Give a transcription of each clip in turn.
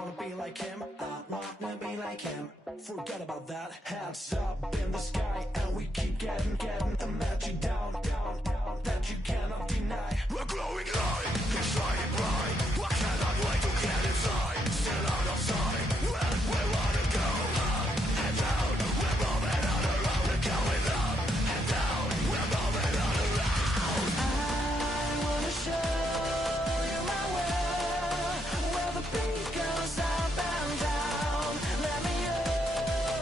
wanna be like him, I wanna be like him. Forget about that, hands up in the sky, and we keep getting them that you down, that you cannot deny. We're growing light, it's shining bright. I cannot wait to get inside, still out of sight. When we wanna go up and down, we're moving on around, we're going up and down, we're moving on around. I wanna show you my world, where the beat goes up and down. Let me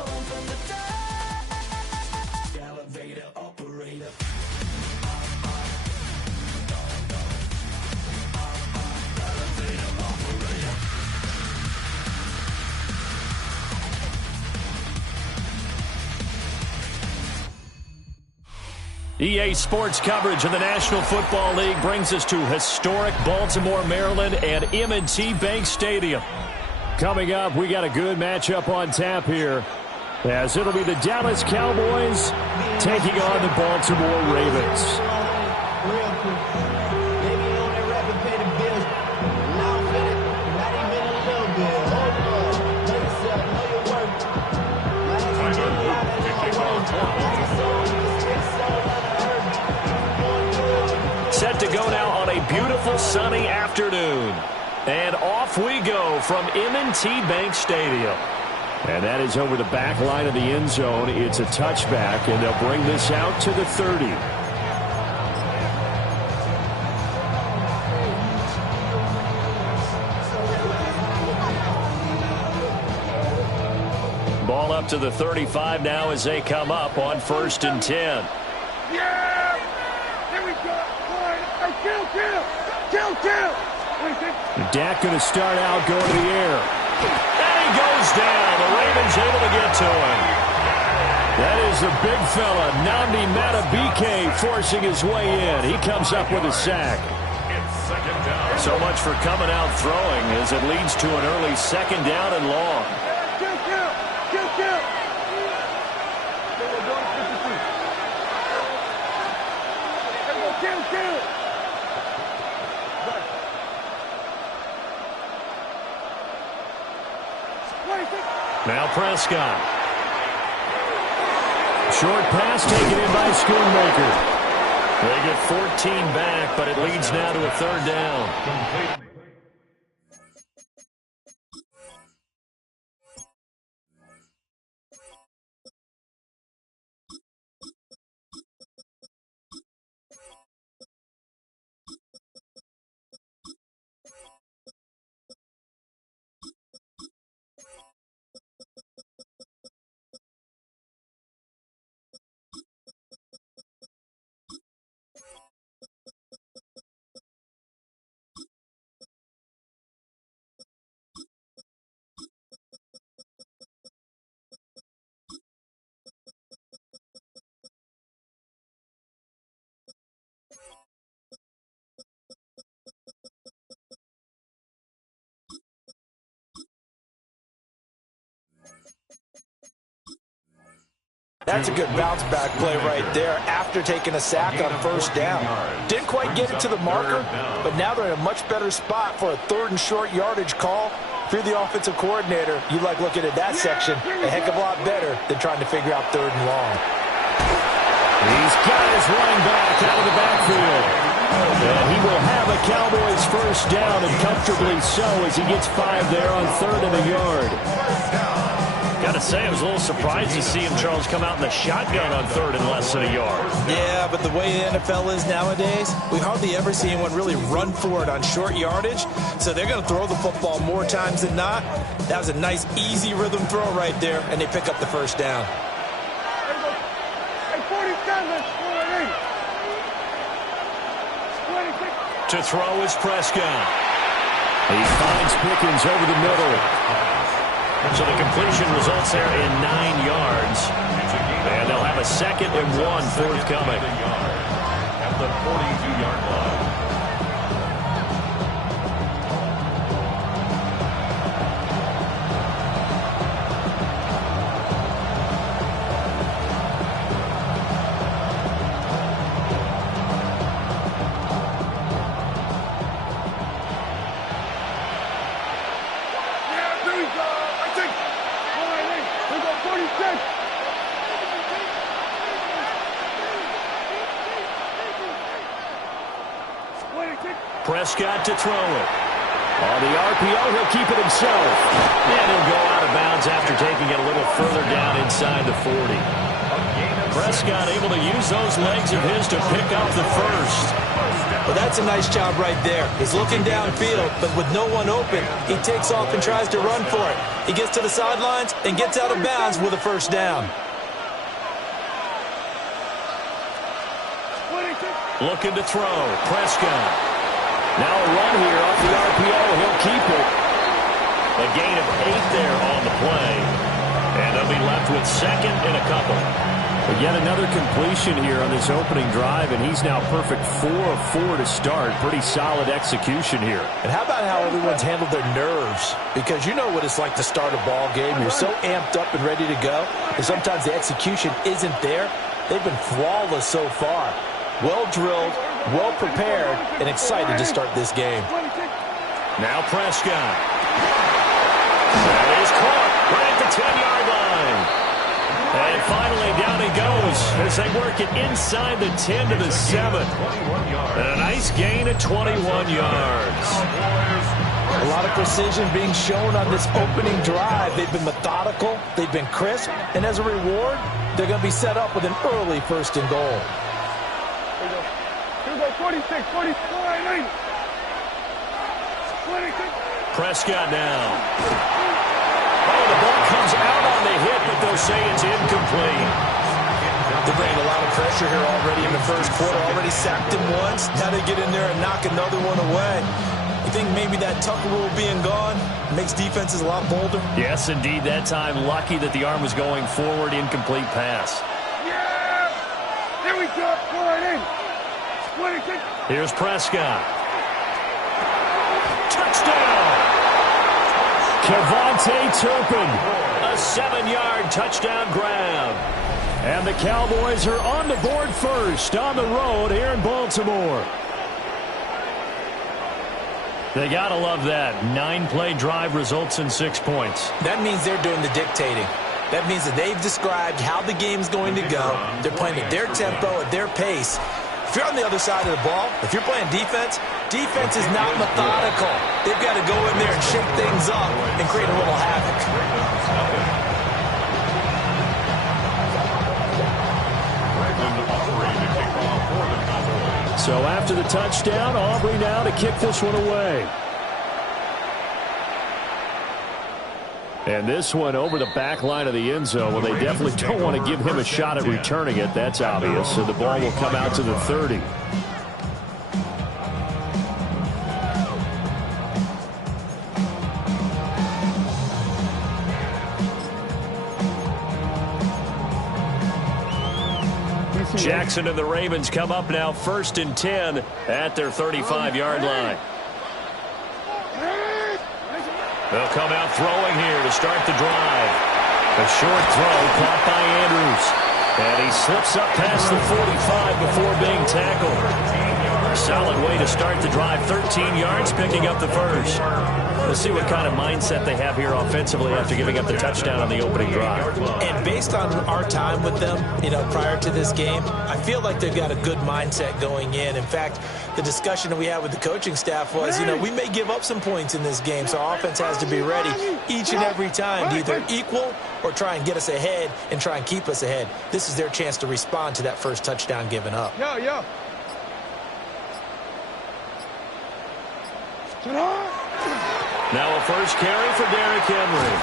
open the door. Elevator operator. EA Sports coverage of the National Football League brings us to historic Baltimore, Maryland, and M&T Bank Stadium. Coming up, we got a good matchup on tap here, as it'll be the Dallas Cowboys taking on the Baltimore Ravens. Set to go now on a beautiful sunny afternoon. And off we go from M&T Bank Stadium. And that is over the back line of the end zone. It's a touchback, and they'll bring this out to the 30. Ball up to the 35 now as they come up on 1st and 10. Yeah! Here we go! Kill! Dak going to start out going to the air. And he goes down. The Ravens able to get to him. That is the big fella, Nnamdi Madubuike, forcing his way in. He comes up with a sack. So much for coming out throwing as it leads to an early 2nd down and long. Kill! Now Prescott. Short pass taken in by Schoonmaker. They get 14 back, but it leads now to a 3rd down. That's a good bounce-back play right there after taking a sack on 1st down. Didn't quite get it to the marker, but now they're in a much better spot for a 3rd and short yardage call. If you're the offensive coordinator, you like looking at that section a heck of a lot better than trying to figure out 3rd and long. He's got his running back out of the backfield. And he will have a Cowboys 1st down, and comfortably so, as he gets 5 there on 3rd and a yard. Got to say, I was a little surprised to see him, Charles, come out in the shotgun on 3rd and less than a yard. Yeah, but the way the NFL is nowadays, we hardly ever see anyone really run for it on short yardage. So they're going to throw the football more times than not. That was a nice, easy rhythm throw right there, and they pick up the 1st down. To throw is Prescott. He finds Pickens over the middle. So the completion results there in 9 yards. And they'll have a 2nd and 1 forthcoming. At the 42-yard line. Prescott to throw it. On the RPO, he'll keep it himself. And he'll go out of bounds after taking it a little further down inside the 40. Prescott able to use those legs of his to pick up the first. Well, that's a nice job right there. He's looking downfield, but with no one open, he takes off and tries to run for it. He gets to the sidelines and gets out of bounds with a first down. Looking to throw. Prescott. Now a run here off the RPO. He'll keep it. A gain of 8 there on the play. And they'll be left with second and a couple. But yet another completion here on this opening drive, and he's now perfect 4 of 4 to start. Pretty solid execution here. And how about how everyone's handled their nerves? Because you know what it's like to start a ball game. You're so amped up and ready to go, and sometimes the execution isn't there. They've been flawless so far. Well-drilled, well-prepared, and excited to start this game. Now Prescott. That is caught right at the 10-yard line. And finally, down he goes as they work it inside the 10 to the 7. And a nice gain of 21 yards. A lot of precision being shown on this opening drive. They've been methodical, they've been crisp, and as a reward, they're going to be set up with an early first and goal. Here we go, 46, 44, 26. Prescott now. Oh, the ball comes out on the hit, but they'll say it's incomplete. They're bringing a lot of pressure here already in the first quarter. Already sacked him once. Now they get in there and knock another one away. You think maybe that tuck rule being gone makes defenses a lot bolder? Yes, indeed. That time, lucky that the arm was going forward. Incomplete pass. Yeah! Here we go. Go right in. 26. Here's Prescott. Touchdown! Kevontae Turpin, a 7-yard touchdown grab. And the Cowboys are on the board first on the road here in Baltimore. They got to love that. 9-play drive results in 6 points. That means they're doing the dictating. That means that they've described how the game's going to go. They're playing at their tempo, at their pace. If you're on the other side of the ball, if you're playing defense, defense is not methodical. They've got to go in there and shake things up and create a little havoc. So after the touchdown, Aubrey now to kick this one away. And this one over the back line of the end zone. Well, they definitely don't want to give him a shot at returning it. That's obvious. So the ball will come out to the 30. Jackson and the Ravens come up now 1st and 10 at their 35-yard line. They'll come out throwing here to start the drive. A short throw caught by Andrews. And he slips up past the 45 before being tackled. Solid way to start the drive. 13 yards, picking up the first. Let's see what kind of mindset they have here offensively after giving up the touchdown on the opening drive. And based on our time with them, prior to this game, I feel like they've got a good mindset going in. In fact, the discussion that we had with the coaching staff was, we may give up some points in this game, so our offense has to be ready each and every time to either equal or try and get us ahead and try and keep us ahead. This is their chance to respond to that first touchdown given up. Yo. Now a first carry for Derrick Henry.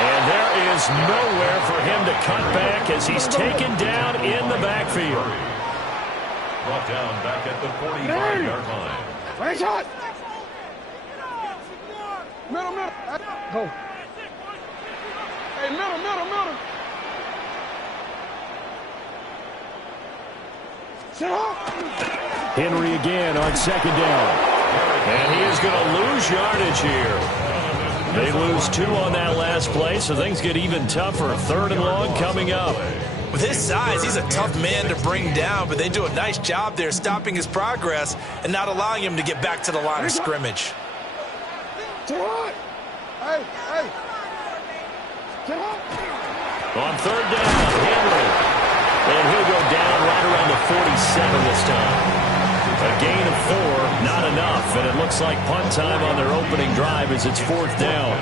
And there is nowhere for him to cut back as he's taken down in the backfield. Brought down back at the 45-yard line. Right shot. Middle. Go. Hey, middle. Sit up. Henry again on 2nd down. And he is going to lose yardage here. They lose 2 on that last play, so things get even tougher. 3rd and long coming up. With his size, he's a tough man to bring down, but they do a nice job there stopping his progress and not allowing him to get back to the line of scrimmage. Hey. On 3rd down, Henry. And he'll go down right around the 47 this time. A gain of 4, not enough, and it looks like punt time on their opening drive as it's 4th down.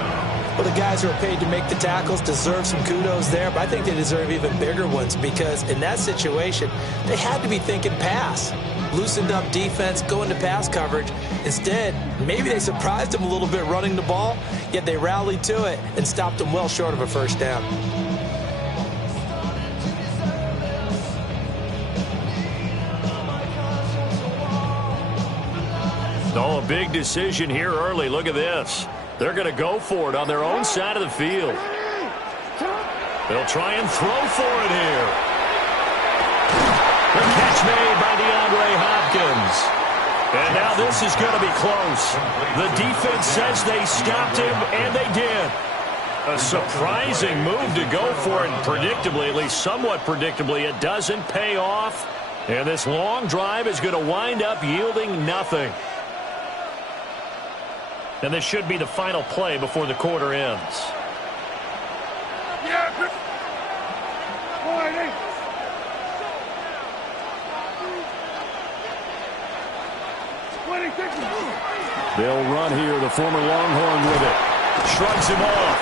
Well, the guys who are paid to make the tackles deserve some kudos there, but I think they deserve even bigger ones because in that situation, they had to be thinking pass. Loosened up defense, going to pass coverage. Instead, maybe they surprised them a little bit running the ball, yet they rallied to it and stopped them well short of a first down. Oh, a big decision here early. Look at this. They're going to go for it on their own side of the field. They'll try and throw for it here. The catch made by DeAndre Hopkins. And now this is going to be close. The defense says they stopped him, and they did. A surprising move to go for it, and predictably, at least somewhat predictably, it doesn't pay off. And this long drive is going to wind up yielding nothing. And this should be the final play before the quarter ends. They'll run here, the former Longhorn with it. Shrugs him off.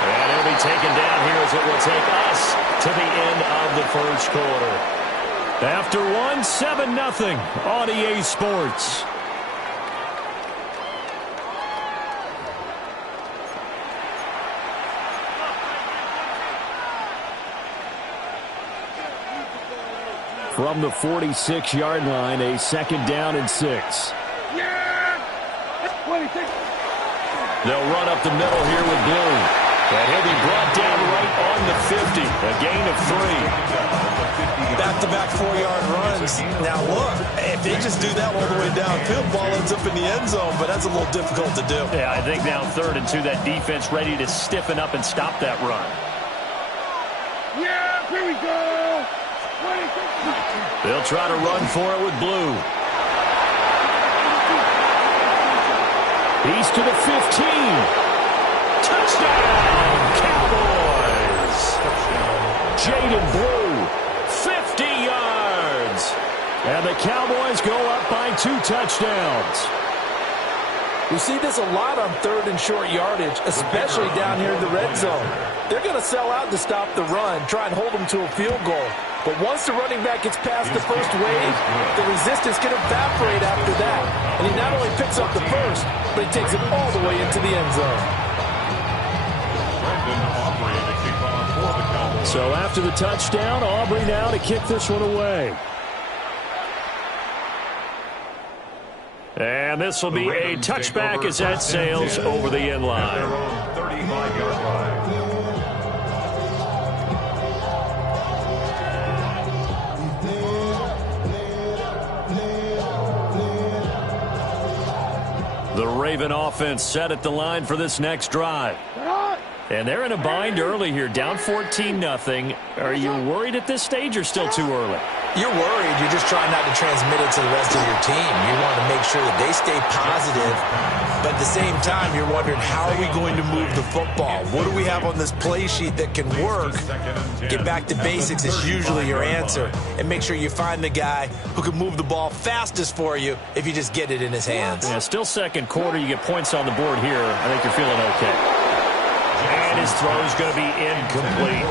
And he'll be taken down here as it will take us to the end of the first quarter. After 1, 7-0 on EA Sports. From the 46-yard line, a 2nd down and 6. They'll run up the middle here with Blue. And he'll be brought down right on the 50. A gain of 3. Back-to-back 4-yard runs. Now look, if they just do that all the way downfield, ball ends up in the end zone, but that's a little difficult to do. Yeah, I think now 3rd and 2, that defense ready to stiffen up and stop that run. Yeah, here we go. They'll try to run for it with Blue. He's to the 15. Touchdown, Cowboys. Jaden Blue, 50 yards. And the Cowboys go up by 2 touchdowns. We see this a lot on 3rd and short yardage, especially down here in the red zone. They're going to sell out to stop the run, try and hold them to a field goal. But once the running back gets past the first wave, the resistance can evaporate after that. And he not only picks up the first, but he takes it all the way into the end zone. So after the touchdown, Aubrey now to kick this one away. And this will be a touchback as that sails over the end line. 35-yard line. The Raven offense set at the line for this next drive. And they're in a bind early here, down 14-0. Are you worried at this stage or still too early? You're worried. You're just trying not to transmit it to the rest of your team. You want to make sure that they stay positive, but at the same time, you're wondering, how are we going to move the football? What do we have on this play sheet that can work? Get back to basics is usually your answer, and make sure you find the guy who can move the ball fastest for you if you just get it in his hands. Yeah, still second quarter. You get points on the board here. I think you're feeling okay. And his throw is going to be incomplete.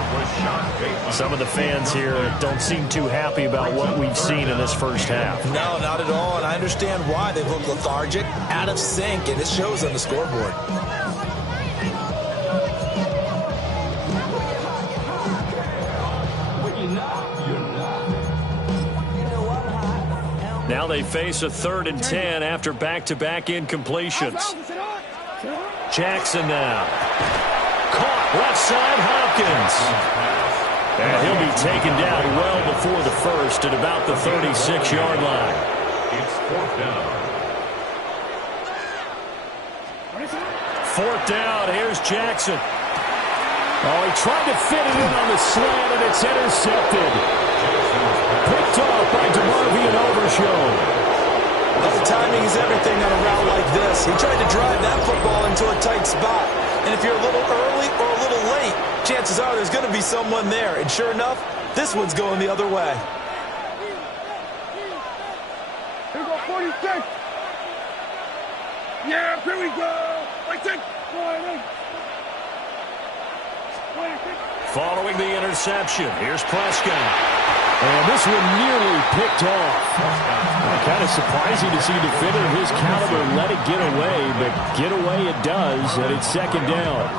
Some of the fans here don't seem too happy about what we've seen in this first half. No, not at all, and I understand why. They've looked lethargic, out of sync, and it shows on the scoreboard. Now they face a 3rd and 10 after back-to-back incompletions. Jackson now. Caught left side, Hopkins. And he'll be taken down well before the first at about the 36-yard line. It's 4th down. 4th down, here's Jackson. Oh, he tried to fit it in on the slant, and it's intercepted. Picked off by DeMarvion Overshown. Well, the timing is everything on a route like this. He tried to drive that football into a tight spot. And if you're a little early or a little late, chances are there's going to be someone there. And sure enough, this one's going the other way. Here we go, 46. Yeah, here we go. I take 40. 26. Following the interception, here's Prescott. And this one nearly picked off. Kind of surprising to see a defender of his caliber let it get away, but get away it does, and it's second down.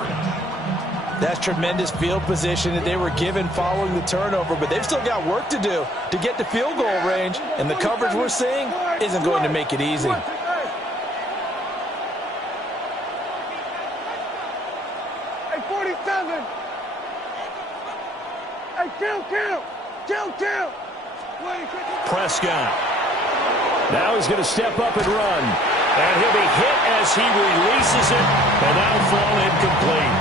That's tremendous field position that they were given following the turnover, but they've still got work to do to get to field goal range, and the coverage we're seeing isn't going to make it easy. Hey, 47. Hey, kill. Prescott. Now he's going to step up and run. And he'll be hit as he releases it, and that'll fall incomplete.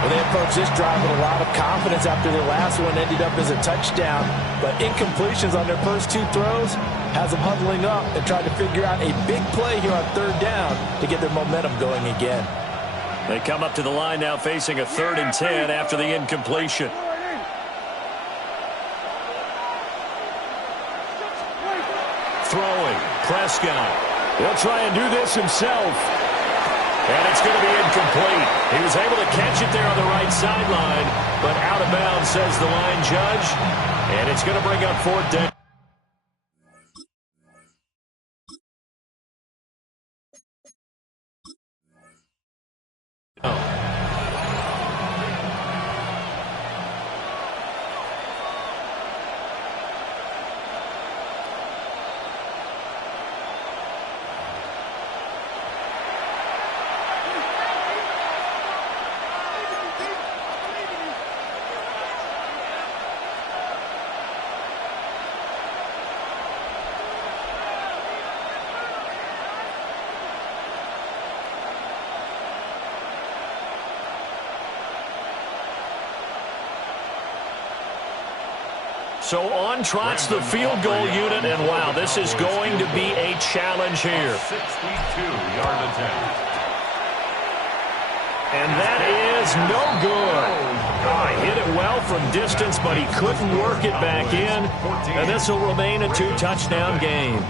Well, they approached this drive with a lot of confidence after their last one ended up as a touchdown. But incompletions on their first two throws has them huddling up and trying to figure out a big play here on third down to get their momentum going again. They come up to the line now facing a 3rd and 10 after the incompletion. Throwing, Prescott. He'll try and do this himself. And it's going to be incomplete. He was able to catch it there on the right sideline, but out of bounds, says the line judge. And it's going to bring up 4th down. So on trots the field goal unit, and wow, this is going to be a challenge here. 62-yard attempt. And that is no good. Hit it well from distance, but he couldn't work it back in. And this will remain a 2-touchdown game.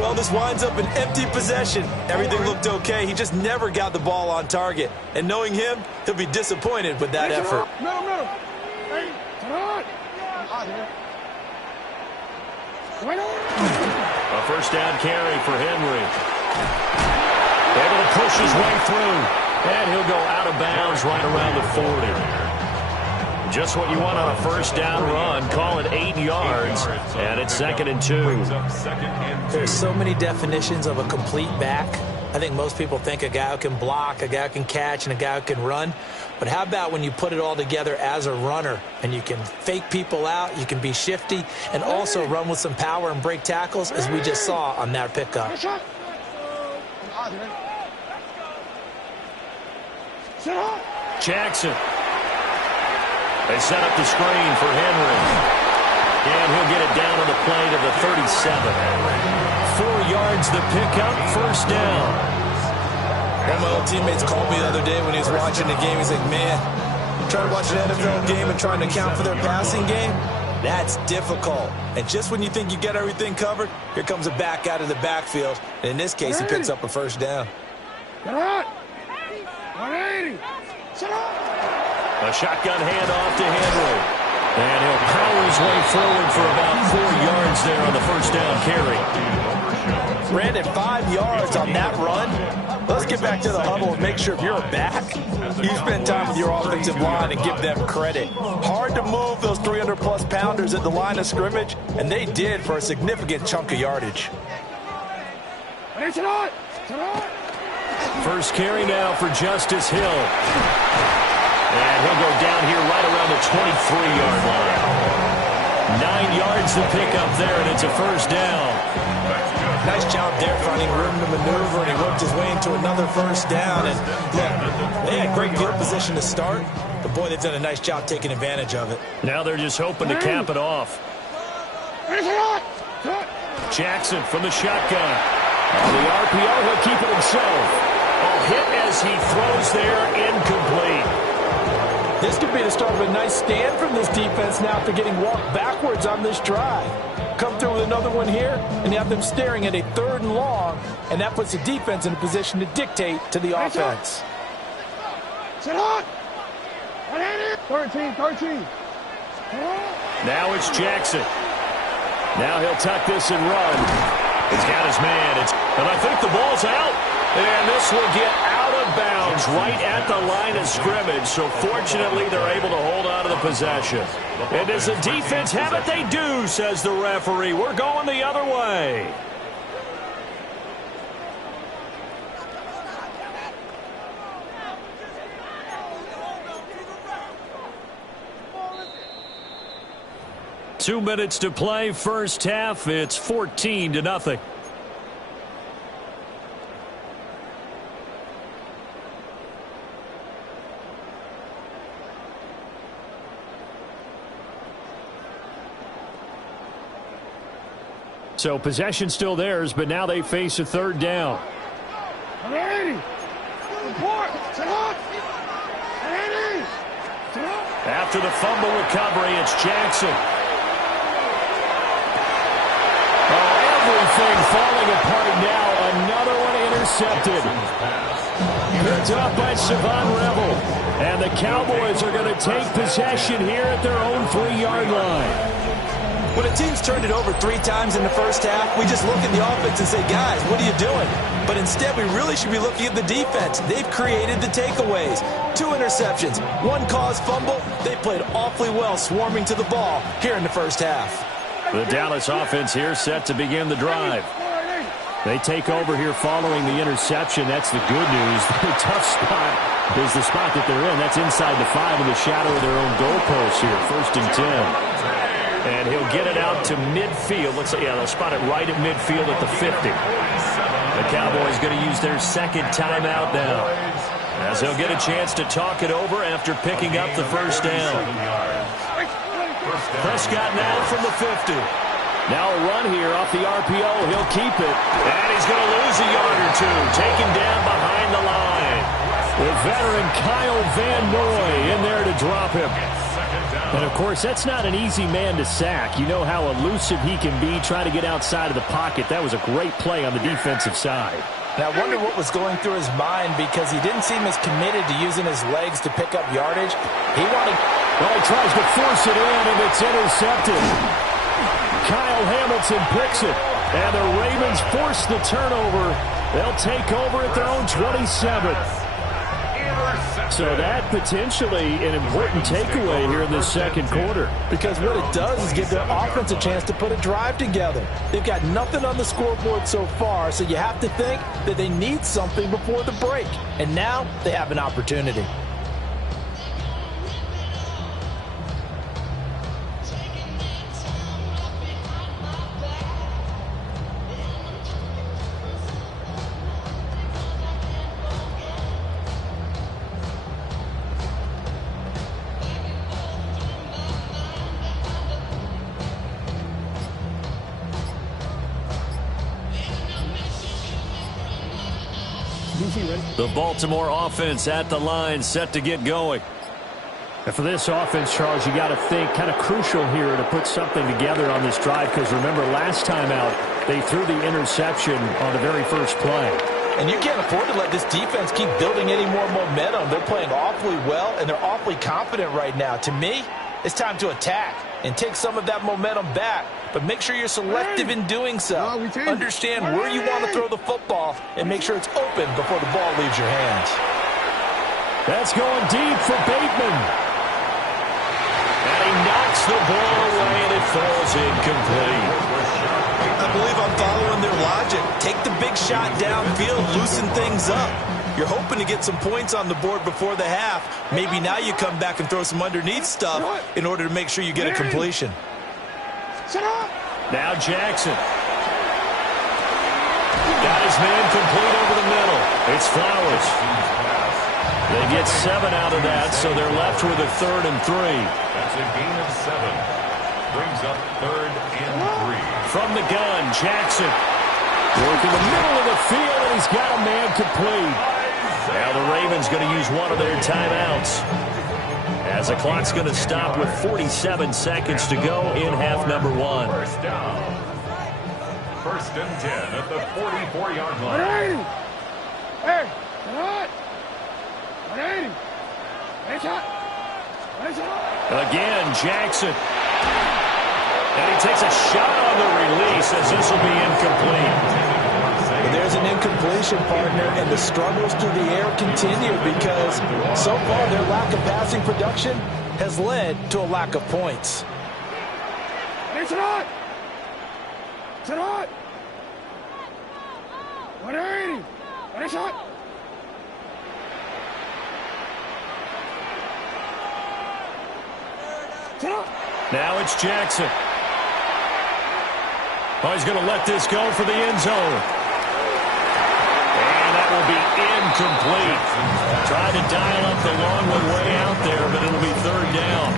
Well, this winds up an empty possession. Everything looked okay. He just never got the ball on target. And knowing him, he'll be disappointed with that effort. No. Hey, come on. A first down carry for Henry. Able to push his way through. And he'll go out of bounds right around the 40. Just what you want on a first down run. Call it 8 yards. And it's 2nd and 2. There's so many definitions of a complete back. I think most people think a guy who can block, a guy who can catch, and a guy who can run. But how about when you put it all together as a runner and you can fake people out, you can be shifty, and also run with some power and break tackles, as we just saw on that pickup. Jackson. They set up the screen for Henry. And he'll get it down on the play to the 37. 4 yards the pickup, first down. One of my old teammates called me the other day when he was watching the game. He's like, man, trying to watch an NFL game and trying to account for their passing game, that's difficult. And just when you think you get everything covered, here comes a back out of the backfield. And in this case, he picks up a first down. Get out. 180. Sit up. A shotgun handoff to Henry. And he'll power his way forward for about 4 yards there on the first down carry. Ran it 5 yards on that run. Let's get back to the huddle and make sure if you're a back, you spend time with your offensive line and give them credit. Hard to move those 300-plus pounders at the line of scrimmage, and they did for a significant chunk of yardage. First carry now for Justice Hill. And he'll go down here right around the 23-yard line. 9 yards to pick up there, and it's a first down. Nice job there finding room to maneuver, and he worked his way into another first down. And look, they had great field position to start, but boy, they've done a nice job taking advantage of it. Now they're just hoping to cap it off. Jackson from the shotgun. On the RPO, he'll keep it himself. A hit as he throws there, incomplete. This could be the start of a nice stand from this defense now after getting walked backwards on this drive. Come through with another one here, and you have them staring at a 3rd and long, and that puts the defense in a position to dictate to the offense. Sit on! 13. Now it's Jackson. Now he'll tuck this and run. He's got his man. And I think the ball's out. And this will get out of bounds right at the line of scrimmage. So fortunately, they're able to hold on to the possession. And does the defense have it? They do, says the referee. We're going the other way. Two minutes to play, first half. It's 14-0. So possession still theirs, but now they face a 3rd down. After the fumble recovery, it's Jackson. Everything falling apart now. Another one intercepted. Picked up by Savon Rebel. And the Cowboys are going to take possession here at their own 3-yard line. When a team's turned it over 3 times in the first half, we just look at the offense and say, guys, what are you doing? But instead, we really should be looking at the defense. They've created the takeaways. 2 interceptions, 1 caused fumble. They played awfully well swarming to the ball here in the first half. The Dallas offense here set to begin the drive. They take over here following the interception. That's the good news. The tough spot is the spot that they're in. That's inside the 5 in the shadow of their own goalpost here. 1st and 10. And he'll get it out to midfield. Looks like, yeah, they'll spot it right at midfield at the 50. The Cowboys going to use their 2nd timeout now, as they'll get a chance to talk it over after picking up the 1st down. Prescott now from the 50. Now a run here off the RPO. He'll keep it. And he's going to lose a yard or 2. Taken down behind the line. The veteran Kyle Van Noy in there to drop him. And, of course, that's not an easy man to sack. You know how elusive he can be, trying to get outside of the pocket. That was a great play on the defensive side. And I wonder what was going through his mind, because he didn't seem as committed to using his legs to pick up yardage. He wanted... Well, he tries to force it in, and it's intercepted. Kyle Hamilton picks it. And the Ravens force the turnover. They'll take over at their own 27. So that potentially an important takeaway here in this 2nd quarter. Because what it does is give their offense a chance to put a drive together. They've got nothing on the scoreboard so far, so you have to think that they need something before the break. And now they have an opportunity. The Baltimore offense at the line, set to get going. And for this offense, Charles, you got to think kind of crucial here to put something together on this drive, because remember, last time out, they threw the interception on the very first play. And you can't afford to let this defense keep building any more momentum. They're playing awfully well, and they're awfully confident right now. To me, it's time to attack and take some of that momentum back. But make sure you're selective in doing so. Understand where you want to throw the football and make sure it's open before the ball leaves your hands. That's going deep for Bateman. And he knocks the ball away, and it falls incomplete. I believe I'm following their logic. Take the big shot downfield, loosen things up. You're hoping to get some points on the board before the half. Maybe now you come back and throw some underneath stuff in order to make sure you get a completion. Now Jackson. Got his man complete over the middle. It's Flowers. They get 7 out of that, so they're left with a 3rd and 3. That's a gain of 7. Brings up 3rd and 3. From the gun, Jackson. Working the middle of the field, and he's got a man complete. Now the Ravens going to use one of their timeouts. As the clock's going to stop with 47 seconds to go in half number one. First down. 1st and 10 at the 44-yard line. 180. Hey, what? 180. Hey, shot. Hey, shot. Again, Jackson. And he takes a shot on the release as this will be incomplete. There's an incompletion, partner, and the struggles through the air continue because so far their lack of passing production has led to a lack of points. Hey, shot. Shot. 180. Hey, shot. Shot. Now it's Jackson. Oh, he's going to let this go for the end zone. And that will be incomplete. Tried to dial up the long one way out there, but it'll be 3rd down.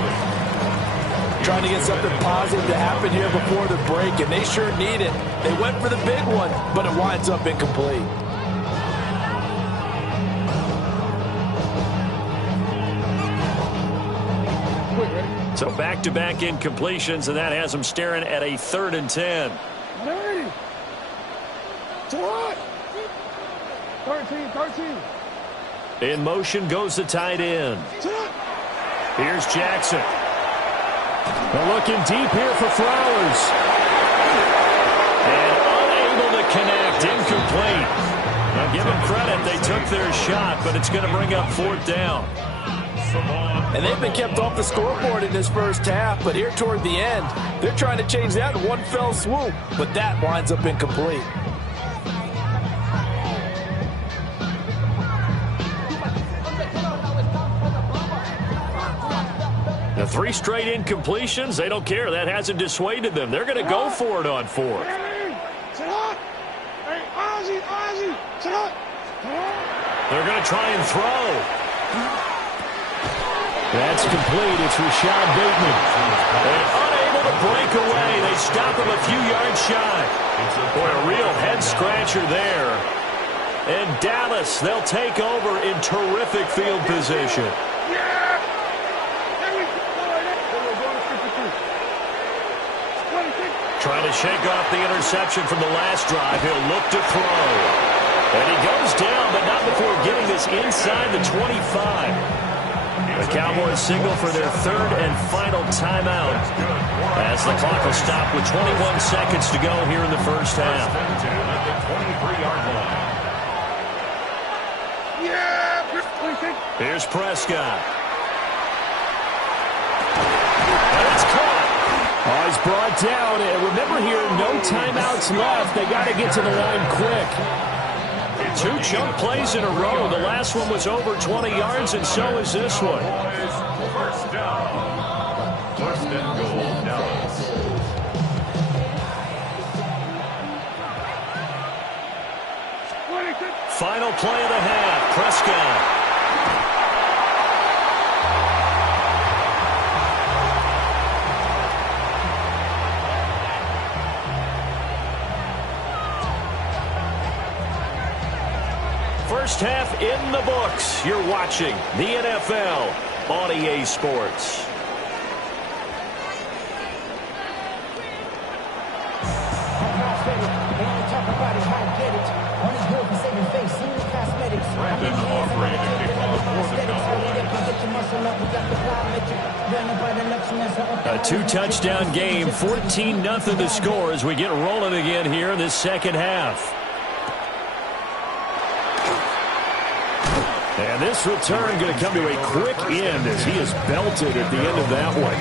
Trying to get something positive to happen here before the break, and they sure need it. They went for the big one, but it winds up incomplete. So back-to-back incompletions, and that has them staring at a 3rd and 10. 180. To what? 13. In motion goes the tight end. Here's Jackson. They're looking deep here for Flowers. And unable to connect. Incomplete. Now give them credit. They took their shot, but it's going to bring up 4th down. And they've been kept off the scoreboard in this first half, but here toward the end, they're trying to change that in one fell swoop, but that winds up incomplete. The 3 straight incompletions, they don't care. That hasn't dissuaded them. They're going to go for it on 4th. They're going to try and throw. That's complete. It's Rashad Bateman. And unable to break away. They stop him a few yards shy. Boy, a real head-scratcher there. And Dallas, they'll take over in terrific field position. Trying to shake off the interception from the last drive. He'll look to throw. And he goes down, but not before getting this inside the 25. The Cowboys signal for their 3rd and final timeout as the clock will stop with 21 seconds to go here in the first half. Here's Prescott. And it's caught. Oh, he's brought down. And remember here, no timeouts left. They got to get to the line quick. 2 chunk plays in a row. The last one was over 20 yards, and so is this one. First down. 1st and goal, Dallas. Final play of the half. Prescott. First half in the books. You're watching the NFL on EA Sports. A 2-touchdown game, 14-0 the score as we get rolling again here in this second half. And this return going to come to a quick end as he is belted at the end of that one.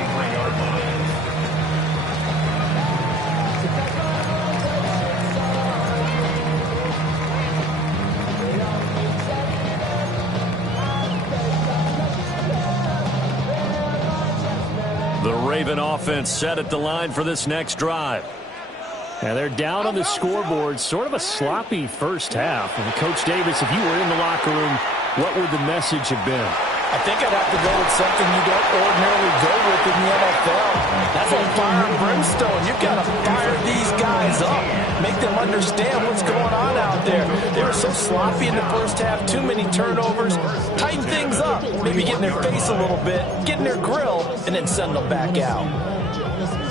The Raven offense set at the line for this next drive. And they're down on the scoreboard, sort of a sloppy first half. And Coach Davis, if you were in the locker room, what would the message have been? I think I'd have to go with something you don't ordinarily go with in the NFL. That's like fire and brimstone. You've got to fire these guys up. Make them understand what's going on out there. They were so sloppy in the first half. Too many turnovers. Tighten things up. up, maybe get in their face a little bit, get in their grill, and then send them back out.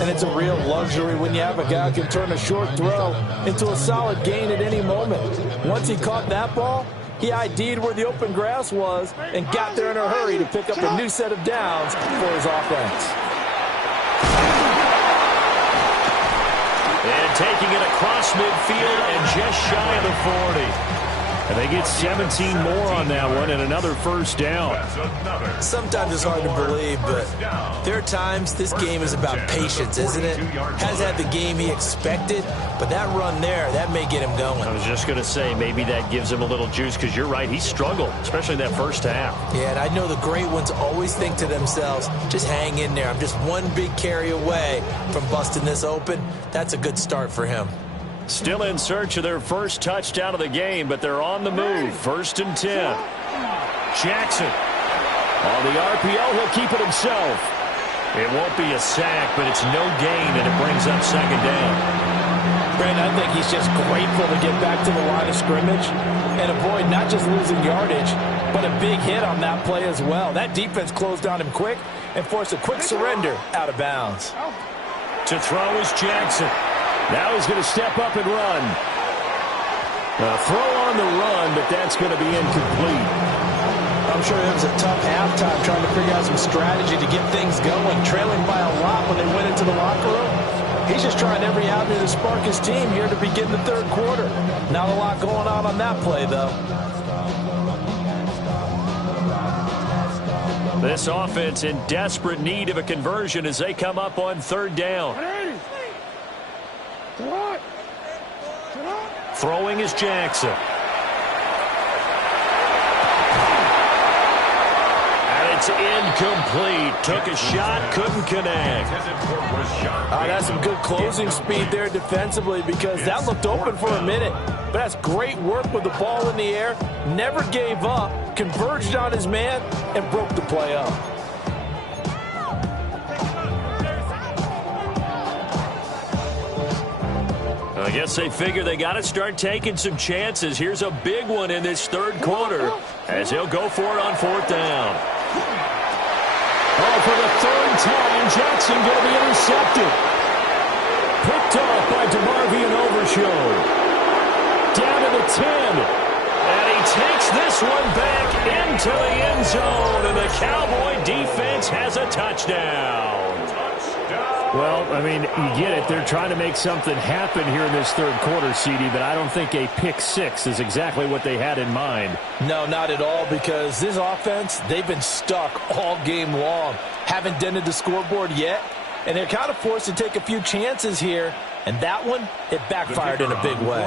And it's a real luxury when you have a guy who can turn a short throw into a solid gain at any moment. Once he caught that ball, he ID'd where the open grass was and got there in a hurry to pick up a new set of downs for his offense. And taking it across midfield and just shy of the 40. And they get 17 more on that one and another first down. Sometimes it's hard to believe, but there are times this game is about patience, isn't it? Has had the game he expected, but that run there, that may get him going. I was just going to say, maybe that gives him a little juice, because you're right, he struggled, especially that first half. Yeah, and I know the great ones always think to themselves, just hang in there. I'm just one big carry away from busting this open. That's a good start for him. Still in search of their first touchdown of the game, but they're on the move. 1st and 10. Jackson. On the RPO, he'll keep it himself. It won't be a sack, but it's no gain, and it brings up 2nd down. Brandon, I think he's just grateful to get back to the line of scrimmage and avoid not just losing yardage, but a big hit on that play as well. That defense closed on him quick and forced a quick surrender out of bounds. To throw is Jackson. Now he's going to step up and run. Throw on the run, but that's going to be incomplete. I'm sure it was a tough halftime trying to figure out some strategy to get things going, trailing by a lot when they went into the locker room. He's just trying every avenue to spark his team here to begin the 3rd quarter. Not a lot going on that play, though. This offense in desperate need of a conversion as they come up on 3rd down. Throwing is Jackson. And it's incomplete. Took a shot, couldn't connect. That's some good closing speed there defensively, because that looked open for a minute. But that's great work with the ball in the air. Never gave up, converged on his man, and broke the play up. I guess they figure they got to start taking some chances. Here's a big one in this 3rd quarter as he'll go for it on 4th down. Oh, for the 3rd time, Jackson going to be intercepted. Picked off by DeMarvion Overshow. Down to the 10. And he takes this one back into the end zone. And the Cowboy defense has a touchdown. Well, I mean, you get it. They're trying to make something happen here in this 3rd quarter, CD, but I don't think a pick 6 is exactly what they had in mind. No, not at all, because this offense, they've been stuck all game long. Haven't dented the scoreboard yet, and they're kind of forced to take a few chances here, and that one, it backfired in a big way.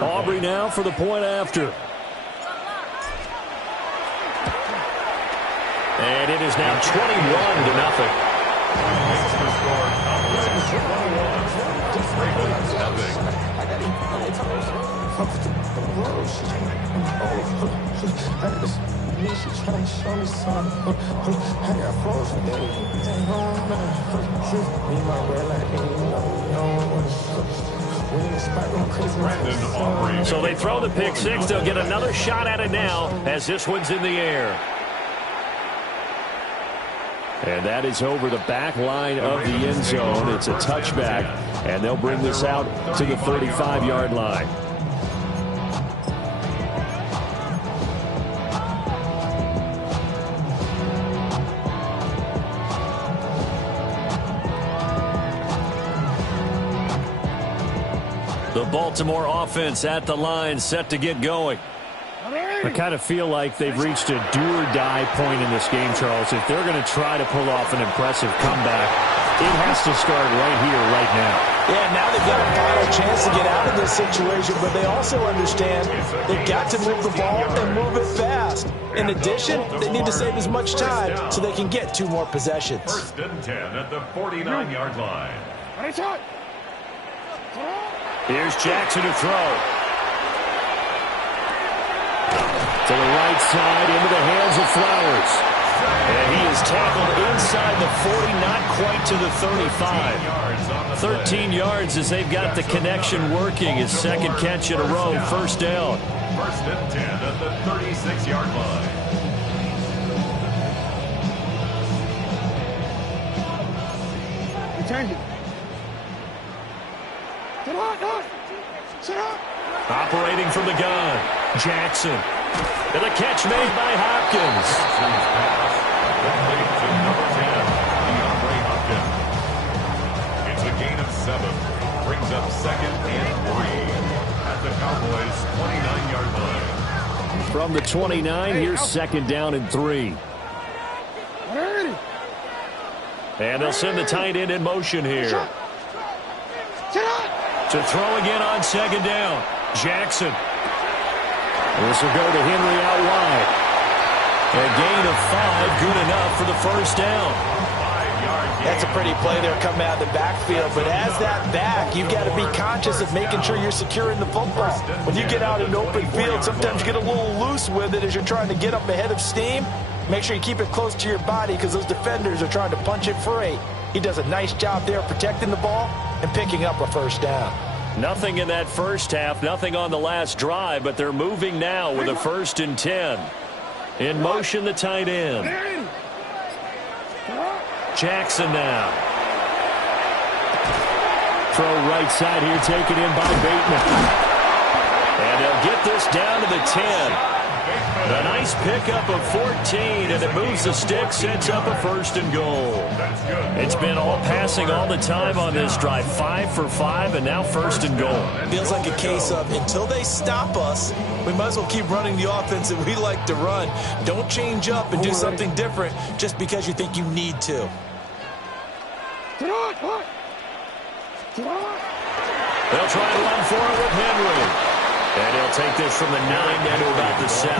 Aubrey now for the point after. And it is now 21-0. So they throw the pick 6. They'll get another shot at it now as this one's in the air. And that is over the back line of the end zone. It's a touchback, and they'll bring this out to the 35-yard line. The Baltimore offense at the line, set to get going. I kind of feel like they've reached a do-or-die point in this game, Charles. If they're going to try to pull off an impressive comeback, it has to start right here, right now. Yeah, now they've got a final chance to get out of this situation, but they also understand they've got to move the ball and move it fast. In addition, they need to save as much time so they can get 2 more possessions. 1st and 10 at the 49-yard line. Here's Jackson to throw. To the right side, into the hands of Flowers. And he is tackled inside the 40, not quite to the 35. 13 yards as they've got the connection working. His 2nd catch in a row, 1st down. 1st and 10 at the 36-yard line. Change it. Sit up. Operating from the gun, Jackson. And a catch made by Hopkins. Complete to number 10, Wray Hopkins. It's a gain of 7. Brings up 2nd and 3 at the Cowboys' 29-yard line. From the 29, here's 2nd down and 3. And they'll send the tight end in motion here. To throw again on 2nd down. Jackson. This will go to Henry out wide. A gain of 5, good enough for the first down. That's a pretty play there coming out of the backfield. But as that back, you've got to be conscious of making sure you're securing the football. When you get out in open field, sometimes you get a little loose with it as you're trying to get up ahead of steam. Make sure you keep it close to your body because those defenders are trying to punch it free. He does a nice job there protecting the ball and picking up a first down. Nothing in that first half, nothing on the last drive, but they're moving now with a 1st and 10. In motion, the tight end. Jackson now. Throw right side here, taken in by Bateman. And they'll get this down to the 10. A nice pickup of 14, and it moves the stick, sets up a 1st and goal. It's been all passing all the time on this drive. 5 for 5, and now 1st and goal. Feels like a case of until they stop us, we might as well keep running the offense that we like to run. Don't change up and do something different just because you think you need to. They'll try to run for it with Henry. And he'll take this from the 9 down to about the 7.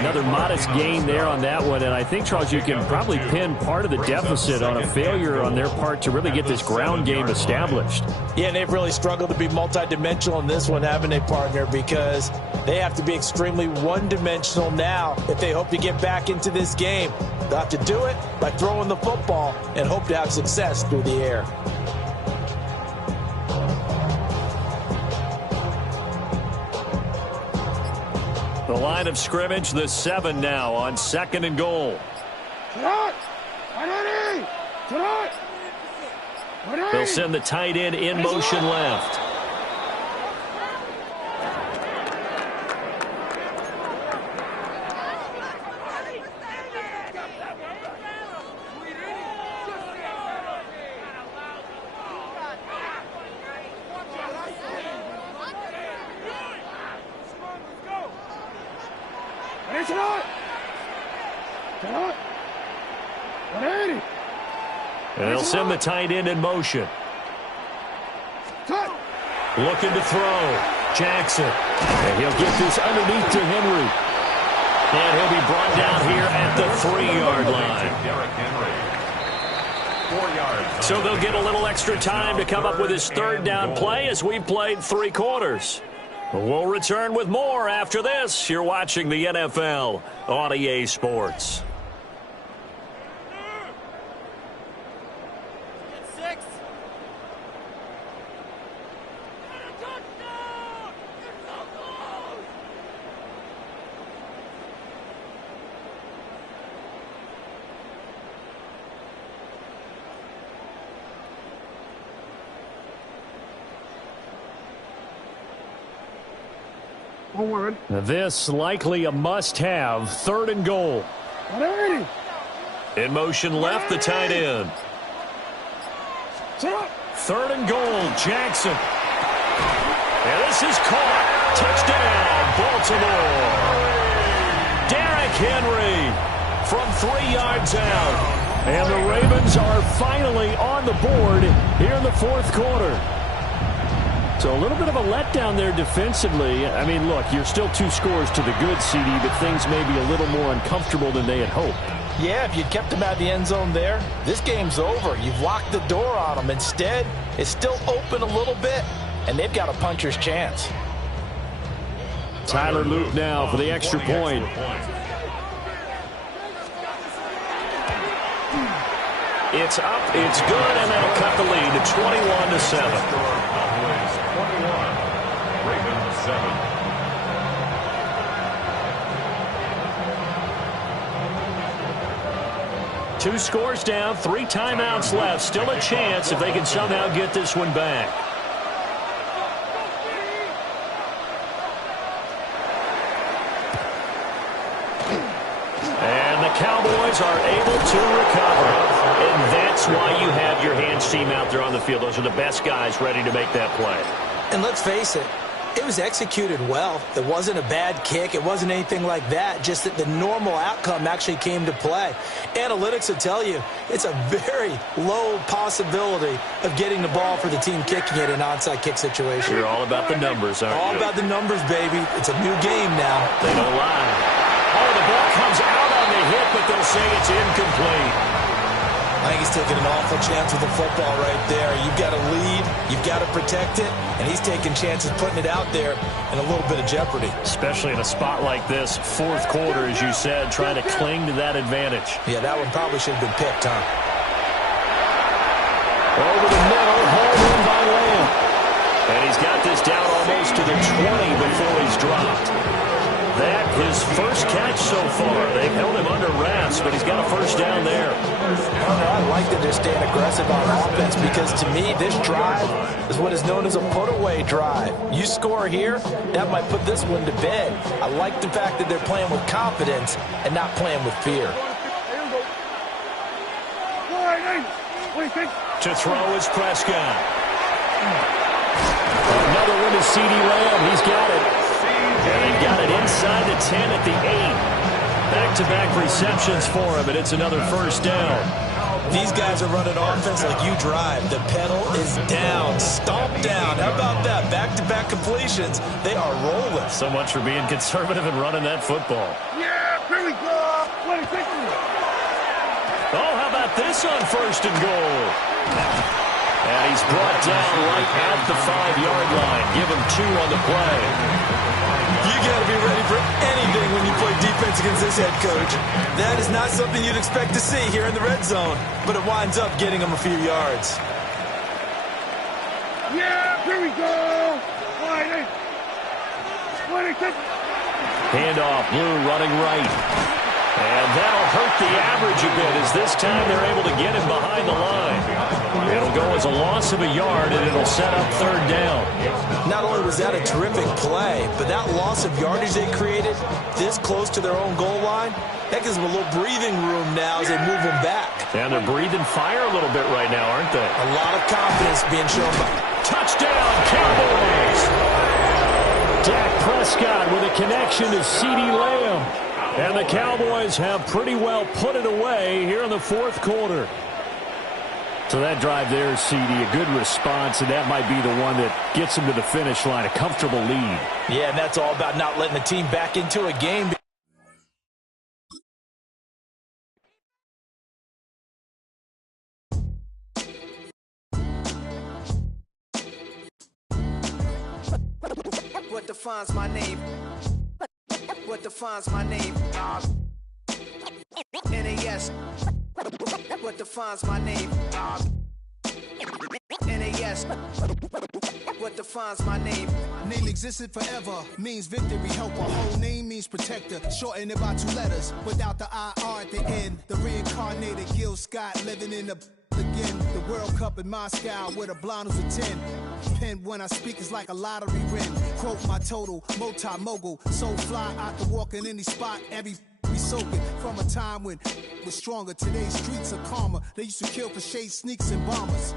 Another modest gain there on that one, and I think, Charles, you can probably pin part of the deficit on a failure on their part to really get this ground game established. Yeah, and they've really struggled to be multidimensional in this one, haven't they, partner? Because they have to be extremely one-dimensional now if they hope to get back into this game. They'll have to do it by throwing the football and hope to have success through the air. The line of scrimmage, the 7 now on 2nd and goal. They'll send the tight end in motion left. And they'll send the tight end in motion. Looking to throw. Jackson. And he'll get this underneath to Henry. And he'll be brought down here at the 3-yard line. So they'll get a little extra time to come up with his 3rd down play as we've played 3 quarters. We'll return with more after this. You're watching the NFL on EA Sports. This likely a must-have. 3rd and goal. In motion left, the tight end. 3rd and goal, Jackson. And this is caught. Touchdown, Baltimore. Derrick Henry from 3 yards out. And the Ravens are finally on the board here in the 4th quarter. So a little bit of a letdown there defensively. I mean, look, you're still 2 scores to the good, CD, but things may be a little more uncomfortable than they had hoped. Yeah, if you'd kept them out of the end zone there, this game's over. You've locked the door on them. Instead, it's still open a little bit, and they've got a puncher's chance. Tyler Luke now for the extra point. It's up, it's good, and that'll cut the lead to 21-7. 7. 2 scores down, 3 timeouts left. Still a chance if they can somehow get this one back. And the Cowboys are able to recover. And that's why you have your hands team out there on the field. Those are the best guys ready to make that play. And let's face it, it was executed well. It wasn't a bad kick. It wasn't anything like that. Just that the normal outcome actually came to play. Analytics will tell you it's a very low possibility of getting the ball for the team kicking it in an onside kick situation. You're all about the numbers, aren't you? All about the numbers, baby. It's a new game now. They don't lie. Oh, the ball comes out on the hit, but they'll say it's incomplete. I think he's taking an awful chance with the football right there. You've got to lead, you've got to protect it, and he's taking chances putting it out there in a little bit of jeopardy. Especially in a spot like this, 4th quarter, as you said, trying to cling to that advantage. Yeah, that one probably should have been picked, huh? Over the middle, home in by Lamb. And he's got this down almost to the 20 before he's dropped. That his first catch so far. They've held him under wraps, but he's got a first down there. I like that they're staying aggressive on offense because, to me, this drive is what is known as a put-away drive. You score here, that might put this one to bed. I like the fact that they're playing with confidence and not playing with fear. To throw is Prescott. Another one is C.D. Lamb. He's got it. And they got it inside the 10 at the 8. Back-to-back receptions for him, and it's another first down. These guys are running offense like you drive. The pedal is down, stomp down. How about that? Back-to-back completions. They are rolling. So much for being conservative and running that football. Yeah, here we go. Oh, how about this on 1st and goal? And he's brought down right at the 5-yard line. Give him 2 on the play. You got to be ready for anything when you play defense against this head coach. That is not something you'd expect to see here in the red zone, but it winds up getting him a few yards. Yeah, here we go. Handoff, Blue running right. And that'll hurt the average a bit as this time they're able to get him behind the line. It'll go as a loss of a yard, and it'll set up 3rd down. Not only was that a terrific play, but that loss of yardage they created this close to their own goal line, that gives them a little breathing room now as they move them back. And they're breathing fire a little bit right now, aren't they? A lot of confidence being shown by... Touchdown, Cowboys! Dak Prescott with a connection to C.D. Lamb. And the Cowboys have pretty well put it away here in the 4th quarter. So that drive there, CD, a good response, and that might be the one that gets them to the finish line, a comfortable lead. Yeah, and that's all about not letting the team back into a game. What defines my name? What defines my name? NAS. What defines my name? NAS. What defines my name? Name existed forever, means victory, help. A whole name means protector. Shorten it by 2 letters, without the IR at the end. The reincarnated Gil Scott living in the again. The World Cup in Moscow with a blind who's a 10. Pen when I speak is like a lottery win. Quote my total, multi-mogul. So fly, I can walk in any spot, every be soaking from a time when was stronger. Today's streets are calmer. They used to kill for shade sneaks and bombers.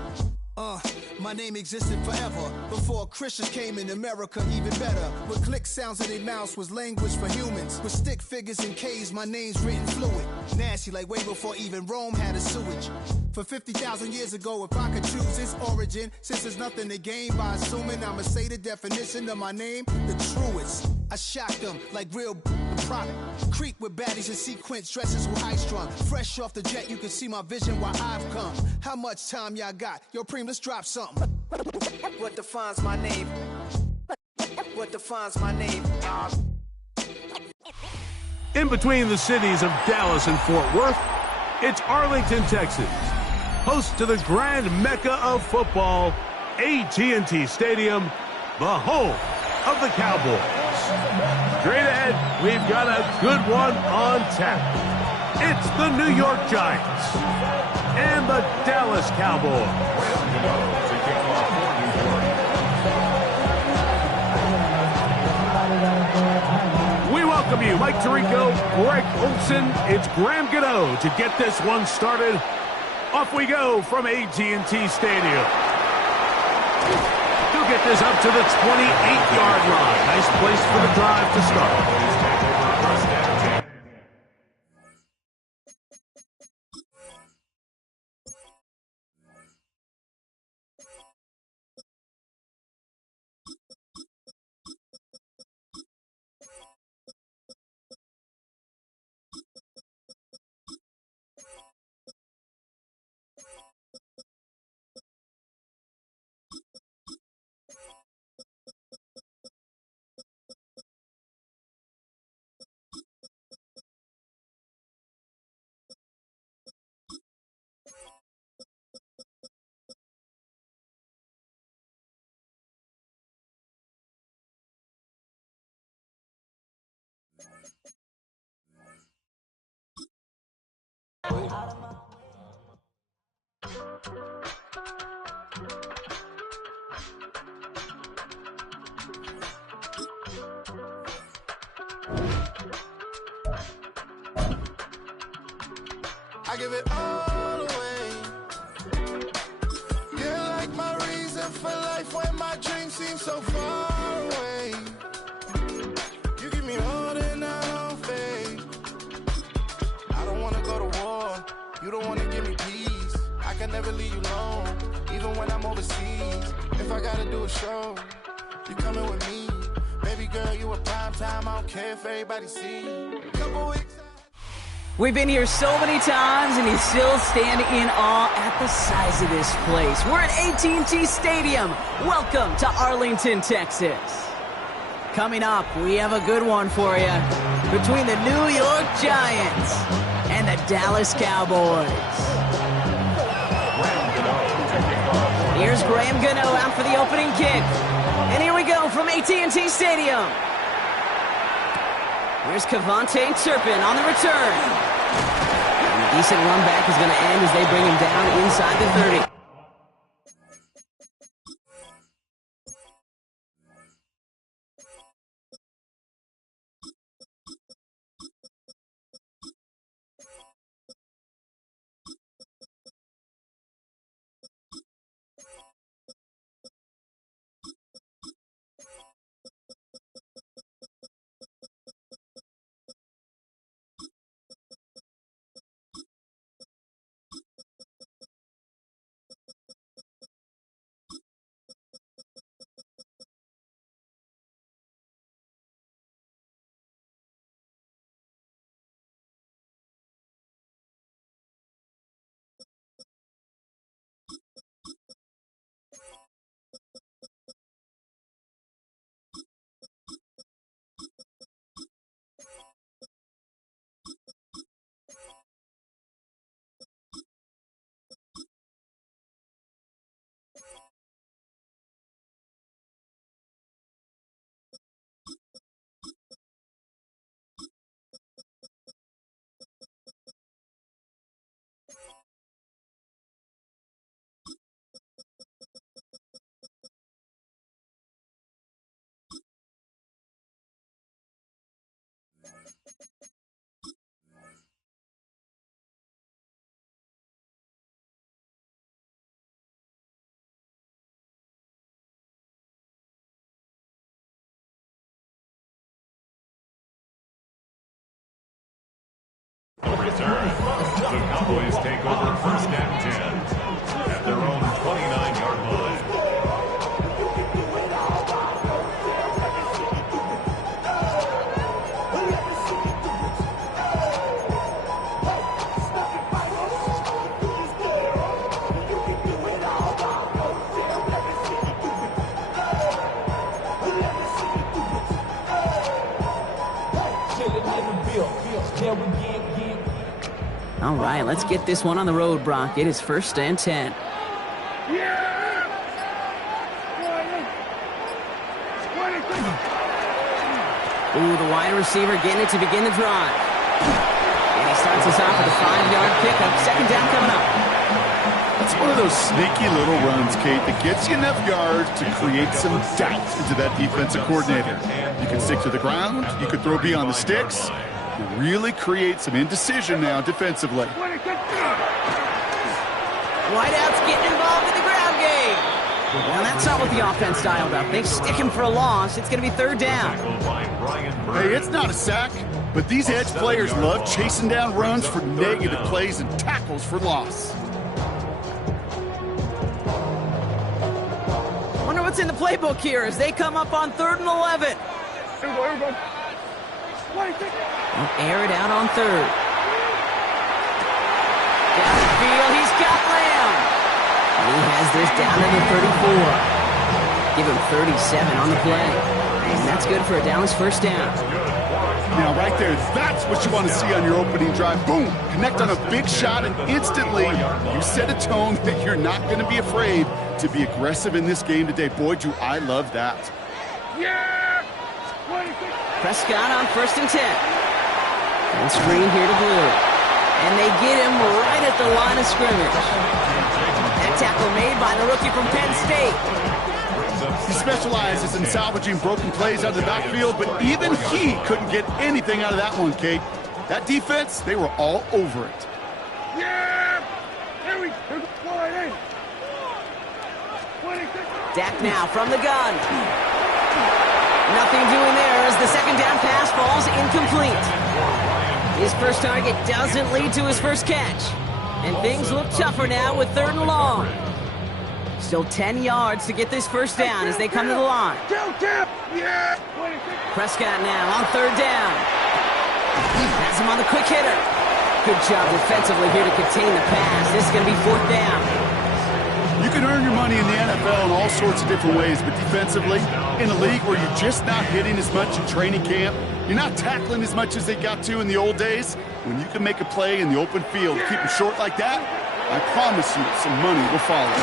My name existed forever before Christians came in America, even better. With click sounds in their mouths was language for humans. With stick figures and K's, my name's written fluid. Nasty like way before even Rome had a sewage. For 50,000 years ago, if I could choose its origin, since there's nothing to gain by assuming I'ma say the definition of my name, the truest. I shocked them like real product. Creep with baddies in sequence, dresses with high strung. Fresh off the jet, you can see my vision while I've come. How much time y'all got? Yo, Preem, let's drop something. What defines my name? What defines my name? In between the cities of Dallas and Fort Worth, it's Arlington, Texas. Host to the grand mecca of football, AT&T Stadium, the home of the Cowboys. Straight ahead, we've got a good one on tap. It's the New York Giants and the Dallas Cowboys. We welcome you, Mike Tirico, Greg Olson. It's Graham Gano to get this one started. Off we go from AT&T Stadium. He'll get this up to the 28-yard line. Nice place for the drive to start. I give it all away. You're like my reason for life when my dreams seem so far away. You give me all that I don't fade. I don't wanna go to war. You don't wanna give me peace. I can never leave you alone, even when I'm overseas. If I gotta do a show, you coming with me. Baby girl, you a prime time. I don't care if everybody see. Couple weeks. We've been here so many times, and you still stand in awe at the size of this place. We're at AT&T Stadium. Welcome to Arlington, Texas. Coming up, we have a good one for you between the New York Giants and the Dallas Cowboys. Here's Graham Gano out for the opening kick. And here we go from AT&T Stadium. Here's Kevontae Turpin on the return. And a decent run back is going to end as they bring him down inside the 30. Return. The Cowboys take over first and 10 at their own 29-yard line. All right, let's get this one on the road, Brock. It is first and 10. Ooh, the wide receiver getting it to begin the drive. And He starts us off with a 5-yard pickup. Second down coming up. It's one of those sneaky little runs, Kate, that gets you enough yards to create some doubt into that defensive coordinator. You can stick to the ground. You could throw beyond the sticks. You really create some indecision now defensively. Wideouts getting involved in the ground game. Well, that's not what the offense dialed up. They stick him for a loss. It's going to be third down. Hey, it's not a sack, but these edge players love chasing down runs for negative plays and tackles for loss. Wonder what's in the playbook here as they come up on 3rd and 11. They'll air it out on 3rd. Down the field, he's got Lamb. And he has this down to the 34. Give him 37 on the play. And that's good for a Dallas first down. Now, right there, that's what you want to see on your opening drive. Boom! Connect on a big shot, and instantly you set a tone that you're not going to be afraid to be aggressive in this game today. Boy, do I love that. Yeah! Prescott on 1st and 10. And screen here to Blue. And they get him right at the line of scrimmage. That tackle made by the rookie from Penn State. He specializes in salvaging broken plays out of the backfield, but even he couldn't get anything out of that one, Kate. That defense, they were all over it. Yeah! There we go. Dak now from the gun. Nothing doing there as the second down pass falls incomplete. His first target doesn't lead to his first catch. And things look tougher now with 3rd and long. Still 10 yards to get this first down as they come to the line. Prescott now on 3rd down. Has him on the quick hitter. Good job defensively here to contain the pass. This is going to be 4th down. You can earn your money in the NFL in all sorts of different ways, but defensively, in a league where you're just not hitting as much in training camp, you're not tackling as much as they got to in the old days, when you can make a play in the open field, keep them short like that, I promise you some money will follow.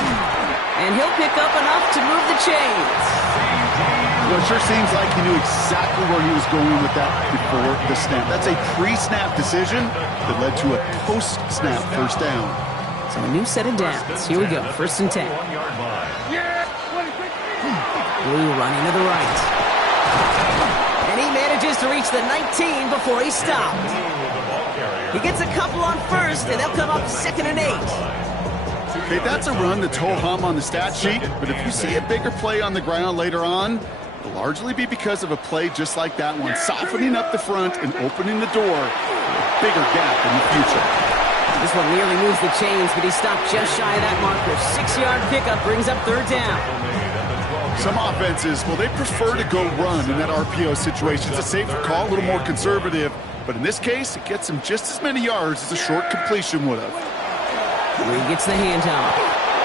And he'll pick up enough to move the chains. Well, it sure seems like he knew exactly where he was going with that before the snap. That's a pre-snap decision that led to a post-snap first down. So a new set of downs. Here we go, 1st and 10. Blue running to the right. And he manages to reach the 19 before he stopped. He gets a couple on 1st, and they'll come up 2nd and 8. Okay, that's a run that's ho-hum on the stat sheet, but if you see a bigger play on the ground later on, it'll largely be because of a play just like that one, softening up the front and opening the door for a bigger gap in the future. This one nearly moves the chains, but he stopped just shy of that marker. 6-yard pickup brings up 3rd down. Some offenses, well, they prefer to go run in that RPO situation. It's a safer call, a little more conservative, but in this case, it gets him just as many yards as a short completion would have. He gets the handoff.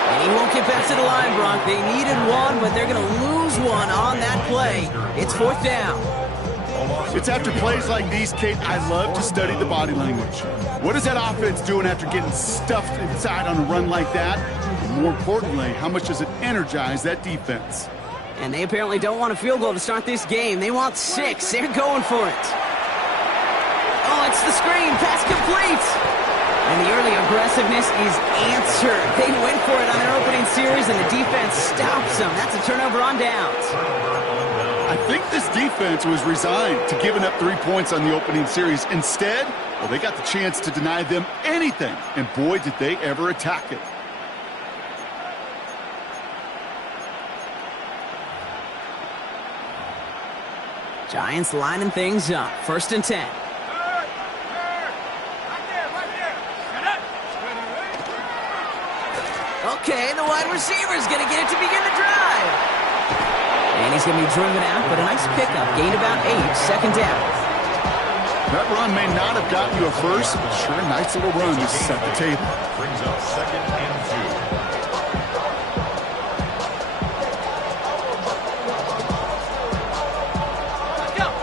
And he won't get back to the line, Brock. They needed one, but they're going to lose one on that play. It's 4th down. It's after plays like these, Kate, I love to study the body language. What is that offense doing after getting stuffed inside on a run like that? And more importantly, how much does it energize that defense? And they apparently don't want a field goal to start this game. They want 6. They're going for it. Oh, it's the screen. Pass complete. And the early aggressiveness is answered. They went for it on their opening series, and the defense stops them. That's a turnover on downs. I think this defense was resigned to giving up 3 points on the opening series. Instead, well, they got the chance to deny them anything, and boy, did they ever attack it. Giants lining things up. 1st and 10. Okay, the wide receiver's going to get it to begin the drive. And he's going to be driven out, but a nice pickup. Gained about 8. 2nd down. That run may not have gotten you a first, but sure, a nice little run to set the table. Brings up 2nd and 2.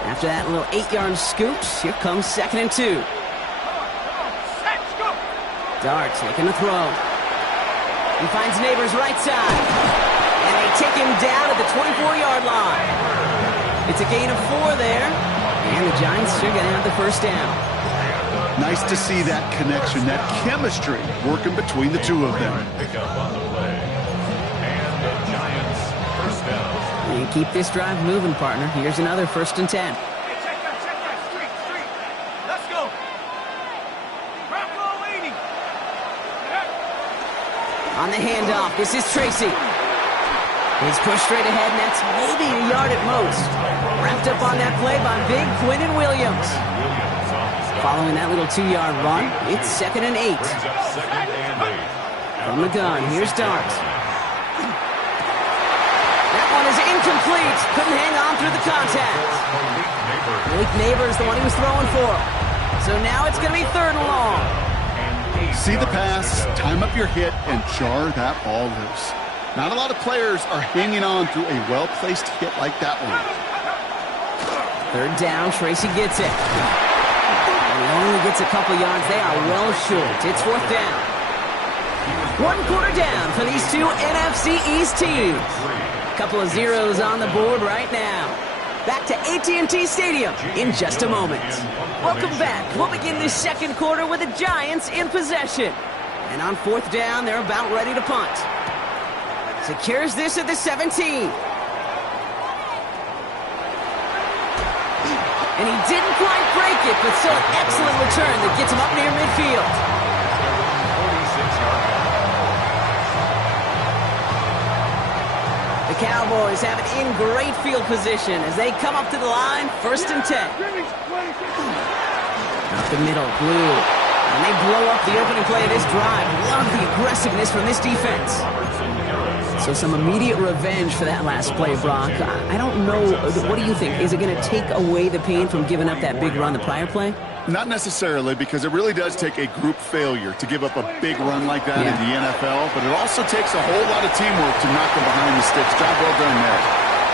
After that little 8-yard scoot, here comes 2nd and 2. Darts making the throw. He finds Neighbors right side. And they take him down at the 24-yard line. It's a gain of 4 there. And the Giants are going to have the first down. Nice to see that connection, that chemistry working between the two of them. Pick up on the play. And the Giants first down. You keep this drive moving, partner. Here's another 1st and 10. Hey, check that. Street. Let's go. Bronco waiting. On the handoff, this is Tracy. He's pushed straight ahead, and that's maybe a yard at most. Wrapped up on that play by big Quinnen Williams. Following that little 2-yard run, it's 2nd and 8. From the gun, here's Dart. That one is incomplete. Couldn't hang on through the contact. Malik Neighbors, the one he was throwing for. So now it's going to be 3rd and long. See the pass, time up your hit, and jar that ball loose. Not a lot of players are hanging on through a well-placed hit like that one. 3rd down, Tracy gets it. And he only gets a couple yards. They are well short. It's 4th down. 1 quarter down for these two NFC East teams. Couple of zeros on the board right now. Back to AT&T Stadium in just a moment. Welcome back. We'll begin this 2nd quarter with the Giants in possession. And on 4th down, they're about ready to punt. Secures this at the 17. And he didn't quite break it, but still an excellent return that gets him up near midfield. The Cowboys have it in great field position as they come up to the line, 1st and 10. Up the middle, Blue. And they blow up the opening play of this drive. Love the aggressiveness from this defense. So some immediate revenge for that last play, Brock. I don't know. What do you think? Is it going to take away the pain from giving up that big run the prior play? Not necessarily, because it really does take a group failure to give up a big run like that in the NFL, but it also takes a whole lot of teamwork to knock them behind the sticks. Job well done there.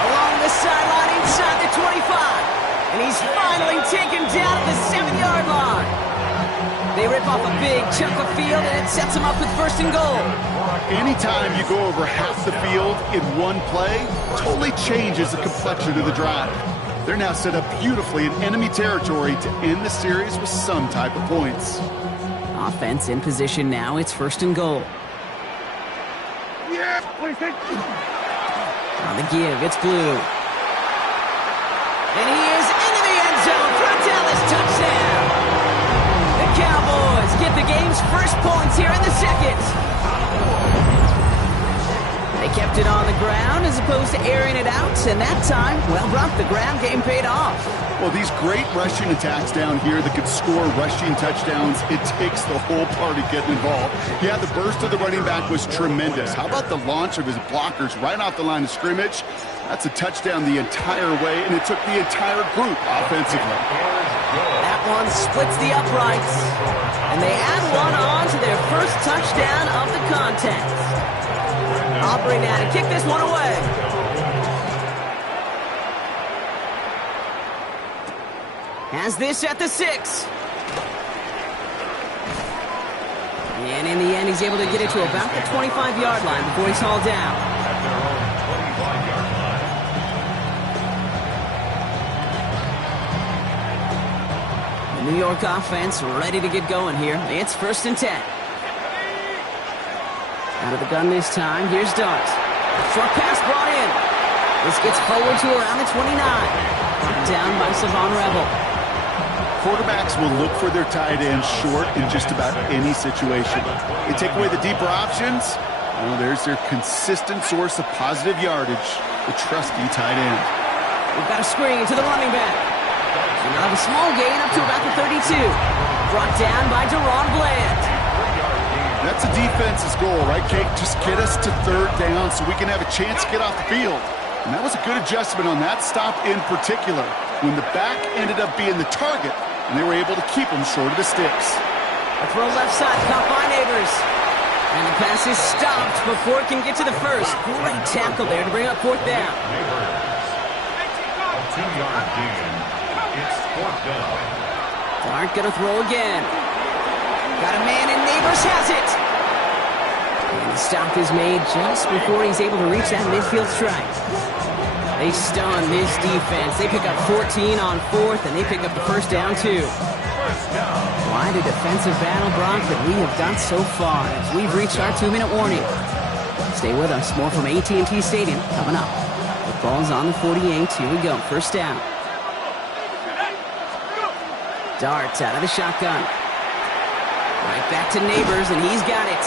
Along the sideline inside the 25. And he's finally taken down at the 7-yard line. They rip off a big chunk of field, and it sets them up with 1st and goal. Anytime you go over half the field in one play, totally changes the complexion of the drive. They're now set up beautifully in enemy territory to end the series with some type of points. Offense in position now. It's 1st and goal. Yeah, please. On the give, it's Blue. And he is into the end zone for a Dallas touchdown. The Cowboys get the game's first points here in the 2nd. They kept it on the ground as opposed to airing it out, and that time, well, Brock, the ground game paid off. Well, these great rushing attacks down here that could score rushing touchdowns, it takes the whole party getting involved. Yeah, the burst of the running back was tremendous. How about the launch of his blockers right off the line of scrimmage? That's a touchdown the entire way, and it took the entire group offensively. That one splits the uprights, and they add one on to their first touchdown of the contest. Aubrey now to kick this one away. Has this at the 6. And in the end, he's able to get it to about the 25-yard line before he's hauled down. At their own 25-yard line. The New York offense ready to get going here. It's 1st and 10. Out of the gun this time. Here's Dart. Short pass brought in. This gets forward to around the 29. Down by Savon Rebel. Quarterbacks will look for their tight end short in just about any situation. They take away the deeper options. Well, there's their consistent source of positive yardage, the trusty tight end. We've got a screen to the running back. And now a small gain up to about the 32. Brought down by Deron Bland. That's a defense's goal, right, Kate? Just get us to 3rd down so we can have a chance to get off the field. And that was a good adjustment on that stop in particular, when the back ended up being the target, and they were able to keep him short of the sticks. A throw left side, caught by Neighbors. And the pass is stopped before it can get to the 1st. Great tackle there to bring up 4th down. A 2-yard gain. It's 4th down. Dart gonna throw again. Got a man, and Neighbors has it. And the stop is made just before he's able to reach that midfield strike. They stun this defense. They pick up 14 on 4th, and they pick up the 1st down, too. Quite a defensive battle, Brock, that we have done so far as we've reached our 2-minute warning. Stay with us. More from AT&T Stadium coming up. The ball's on the 48. Here we go. First down. Darts out of the shotgun. Right back to Neighbors, and he's got it.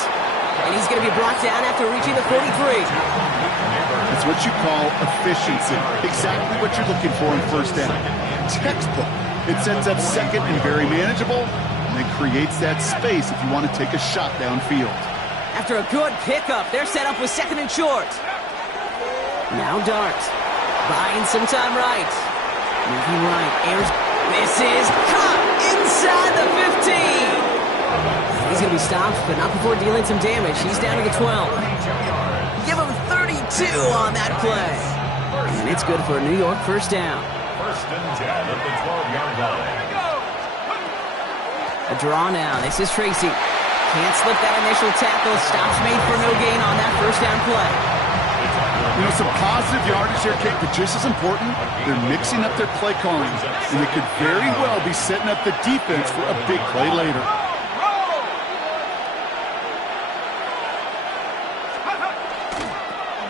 And he's going to be brought down after reaching the 43. It's what you call efficiency. Exactly what you're looking for in first down. Textbook. It sets up second and very manageable, and then creates that space if you want to take a shot downfield. After a good pickup, they're set up with second and short. Now Dart. Buying some time right. Moving right. Airs. This is caught inside the 15. He's going to be stopped, but not before dealing some damage. He's down to the 12. Give him 32 on that play. And it's good for a New York first down. First and 10 at the 12-yard line. A draw now. This is Tracy. Can't slip that initial tackle. Stops made for no gain on that first down play. You know, some positive yardage there, Kate, but just as important, they're mixing up their play calling, and they could very well be setting up the defense for a big play later.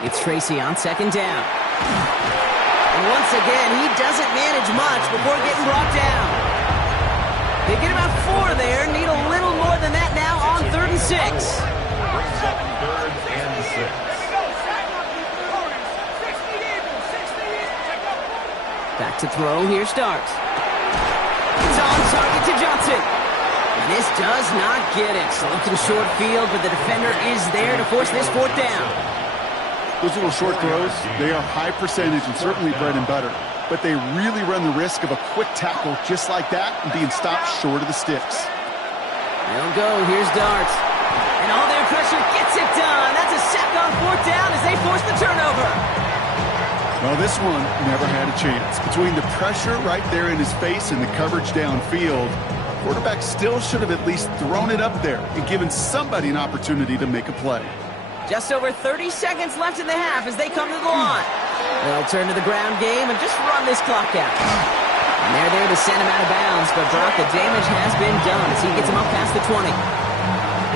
It's Tracy on second down. And once again, he doesn't manage much before getting brought down. They get about 4 there, need a little more than that now on 3rd and 6. Brings up 3rd and 6. Back to throw, here starts. It's on target to Johnson. This does not get it. Looking short field, but the defender is there to force this 4th down. Those little short throws, they are high percentage and certainly bread and butter. But they really run the risk of a quick tackle just like that and being stopped short of the sticks. They'll go. Here's Dart. And all their pressure gets it done. That's a sack on 4th down as they force the turnover. Well, this one never had a chance. Between the pressure right there in his face and the coverage downfield, quarterback still should have at least thrown it up there and given somebody an opportunity to make a play. Just over 30 seconds left in the half as they come to the line. They'll turn to the ground game and just run this clock out. And they're there to send him out of bounds, but Brock, the damage has been done as he gets him up past the 20.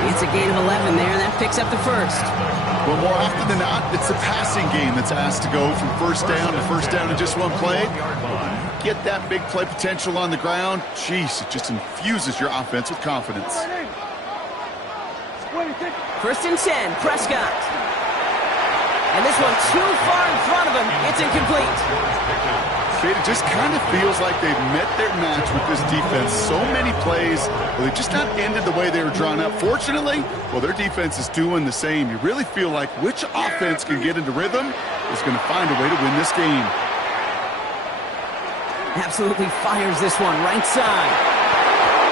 It's a gain of 11 there, and that picks up the first. Well, more often than not, it's the passing game that's asked to go from first down to first down in just one play. Get that big play potential on the ground. Jeez, it just infuses your offense with confidence. 1st and 10, Prescott. And this one too far in front of him. It's incomplete. It just kind of feels like they've met their match with this defense. So many plays, well, they just not ended the way they were drawn up. Fortunately, well, their defense is doing the same. You really feel like which offense can get into rhythm is going to find a way to win this game. Absolutely fires this one right side.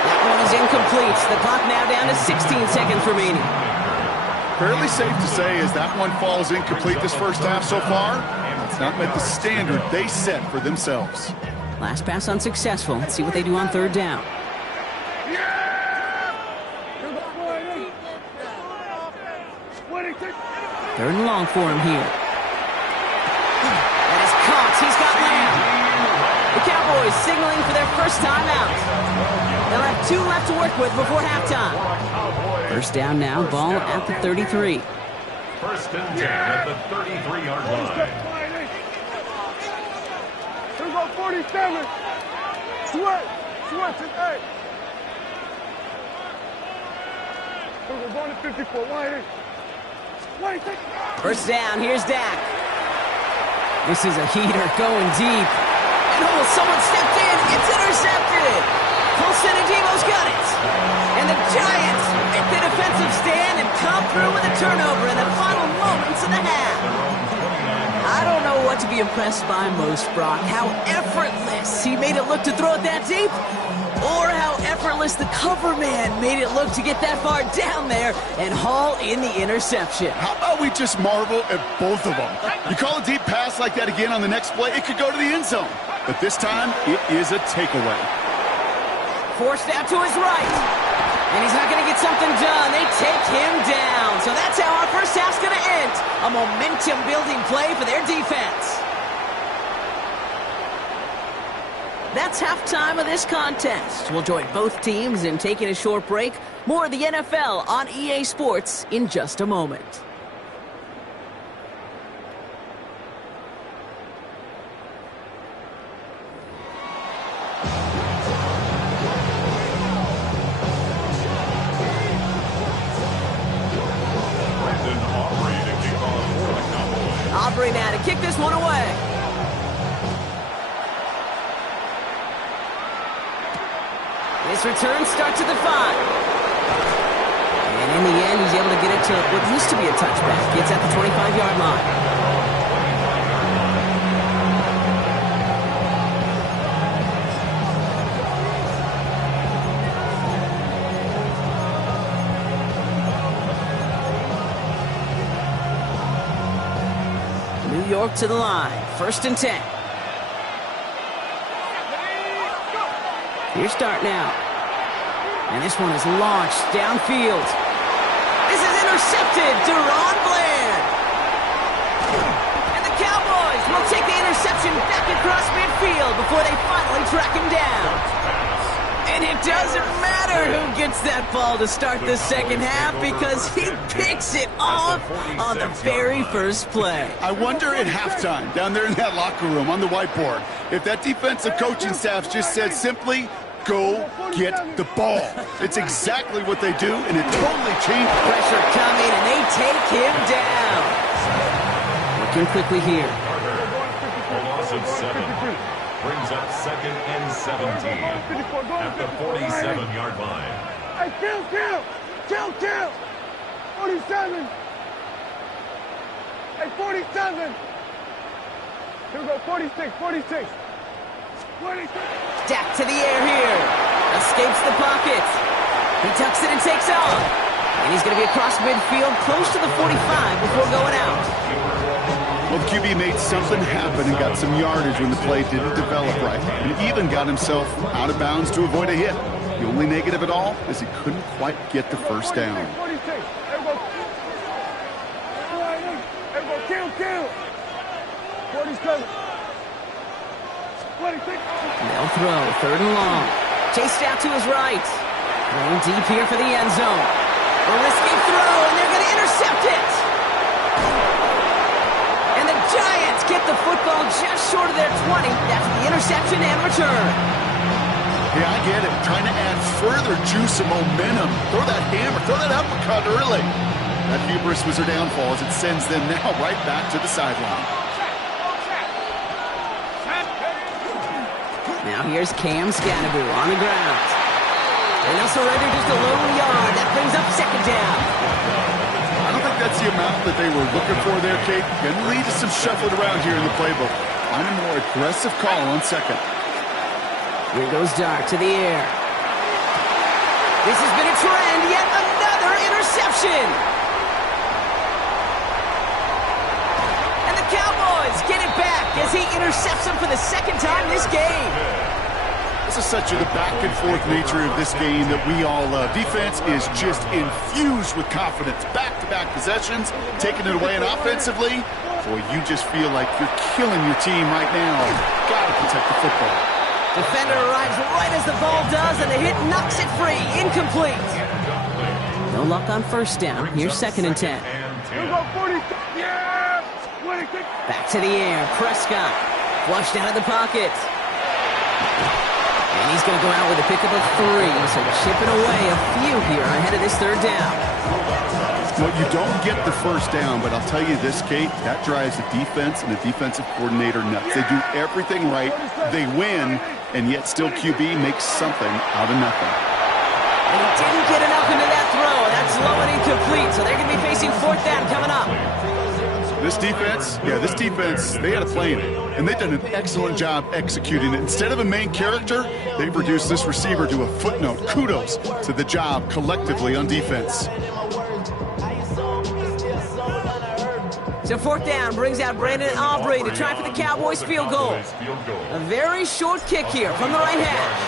That one is incomplete. The clock now down to 16 seconds remaining. Fairly safe to say as that one falls incomplete this first half so far, it's not met the standard they set for themselves. Last pass unsuccessful. Let's see what they do on 3rd down. 3rd and long for him here. That is caught. He's got Lamb. The Cowboys signaling for their first time out. They'll have 2 left to work with before halftime. First down now, ball at the 33. 1st and 10 at the 33-yard line. Here's our 47. Switch it, hey. We're going to 54. Why? First down, here's Dak. This is a heater going deep. And oh, someone stepped in. It's intercepted. Colson and Devo's got it. And the Giants make the defensive stand and come through with a turnover in the final moments of the half. I don't know what to be impressed by most, Brock. How effortless he made it look to throw it that deep, or how effortless the cover man made it look to get that far down there and haul in the interception. How about we just marvel at both of them? You call a deep pass like that again on the next play, it could go to the end zone. But this time, it is a takeaway. Forced out to his right. And he's not going to get something done. They take him down. So that's how our first half's going to end. A momentum-building play for their defense. That's halftime of this contest. We'll join both teams in taking a short break. More of the NFL on EA Sports in just a moment. Aubrey now to kick this one away. This return starts at the 5. And in the end, he's able to get it to what used to be a touchback. Gets at the 25-yard line. New York to the line. 1st and 10. Here start now. And this one is launched downfield. This is intercepted. Deron Bland. And the Cowboys will take the interception back across midfield before they finally track him down. And it doesn't matter who gets that ball to start the second half because he picks it off on the very first play. I wonder at halftime, down there in that locker room on the whiteboard, if that defensive coaching staff just said simply, go get the ball. It's exactly what they do, and it totally changed. Pressure coming, and they take him down. Looking quickly here. A loss of 7. Brings up 2nd and 17 at the 47-yard line. Hey, kill! 47. Hey, 47. Here we go, 46. Dak to the air here. Escapes the pocket. He tucks it and takes off. And he's going to be across midfield, close to the 45 before going out. Well, the QB made something happen and got some yardage when the play didn't develop right. And even got himself out of bounds to avoid a hit. The only negative at all is he couldn't quite get the first down. 46. There we go, kill. 47. 26. They'll throw, 3rd and long. Chased out to his right. Going deep here for the end zone. A risky throw, and they're going to intercept it. And the Giants get the football just short of their 20 after the interception and return. Yeah, I get it. Trying to add further juice and momentum. Throw that hammer, throw that uppercut early. That hubris was their downfall as it sends them now right back to the sideline. Now here's Cam Scannaboo on the ground. And they'll surrender just a lone yard. That brings up 2nd down. I don't think that's the amount that they were looking for there, Kate. Going to lead to some shuffling around here in the playbook. Find a more aggressive call on 2nd. Here goes Dart to the air. This has been a trend. Yet another interception. And the Cowboys get it back as he intercepts them for the 2nd time this game. This is such the back-and-forth nature of this game that we all love. Defense is just infused with confidence. Back-to-back possessions, taking it away, and offensively, boy, you just feel like you're killing your team right now. Got to protect the football. Defender arrives right as the ball does, and the hit knocks it free. Incomplete. No luck on 1st down. Here's 2nd and 10. Back to the air. Prescott flushed out of the pocket. And he's going to go out with a pickup of 3. So chipping away a few here ahead of this 3rd down. Well, you don't get the 1st down, but I'll tell you this, Kate, that drives the defense and the defensive coordinator nuts. They do everything right. They win, and yet still QB makes something out of nothing. And he didn't get enough into that throw. That's low and incomplete, so they're going to be facing 4th down coming up. This defense, they had a plan, and they've done an excellent job executing it. Instead of a main character, they've reduced this receiver to a footnote. Kudos to the job collectively on defense. So 4th down brings out Brandon Aubrey to try for the Cowboys field goal. A very short kick here from the right hash.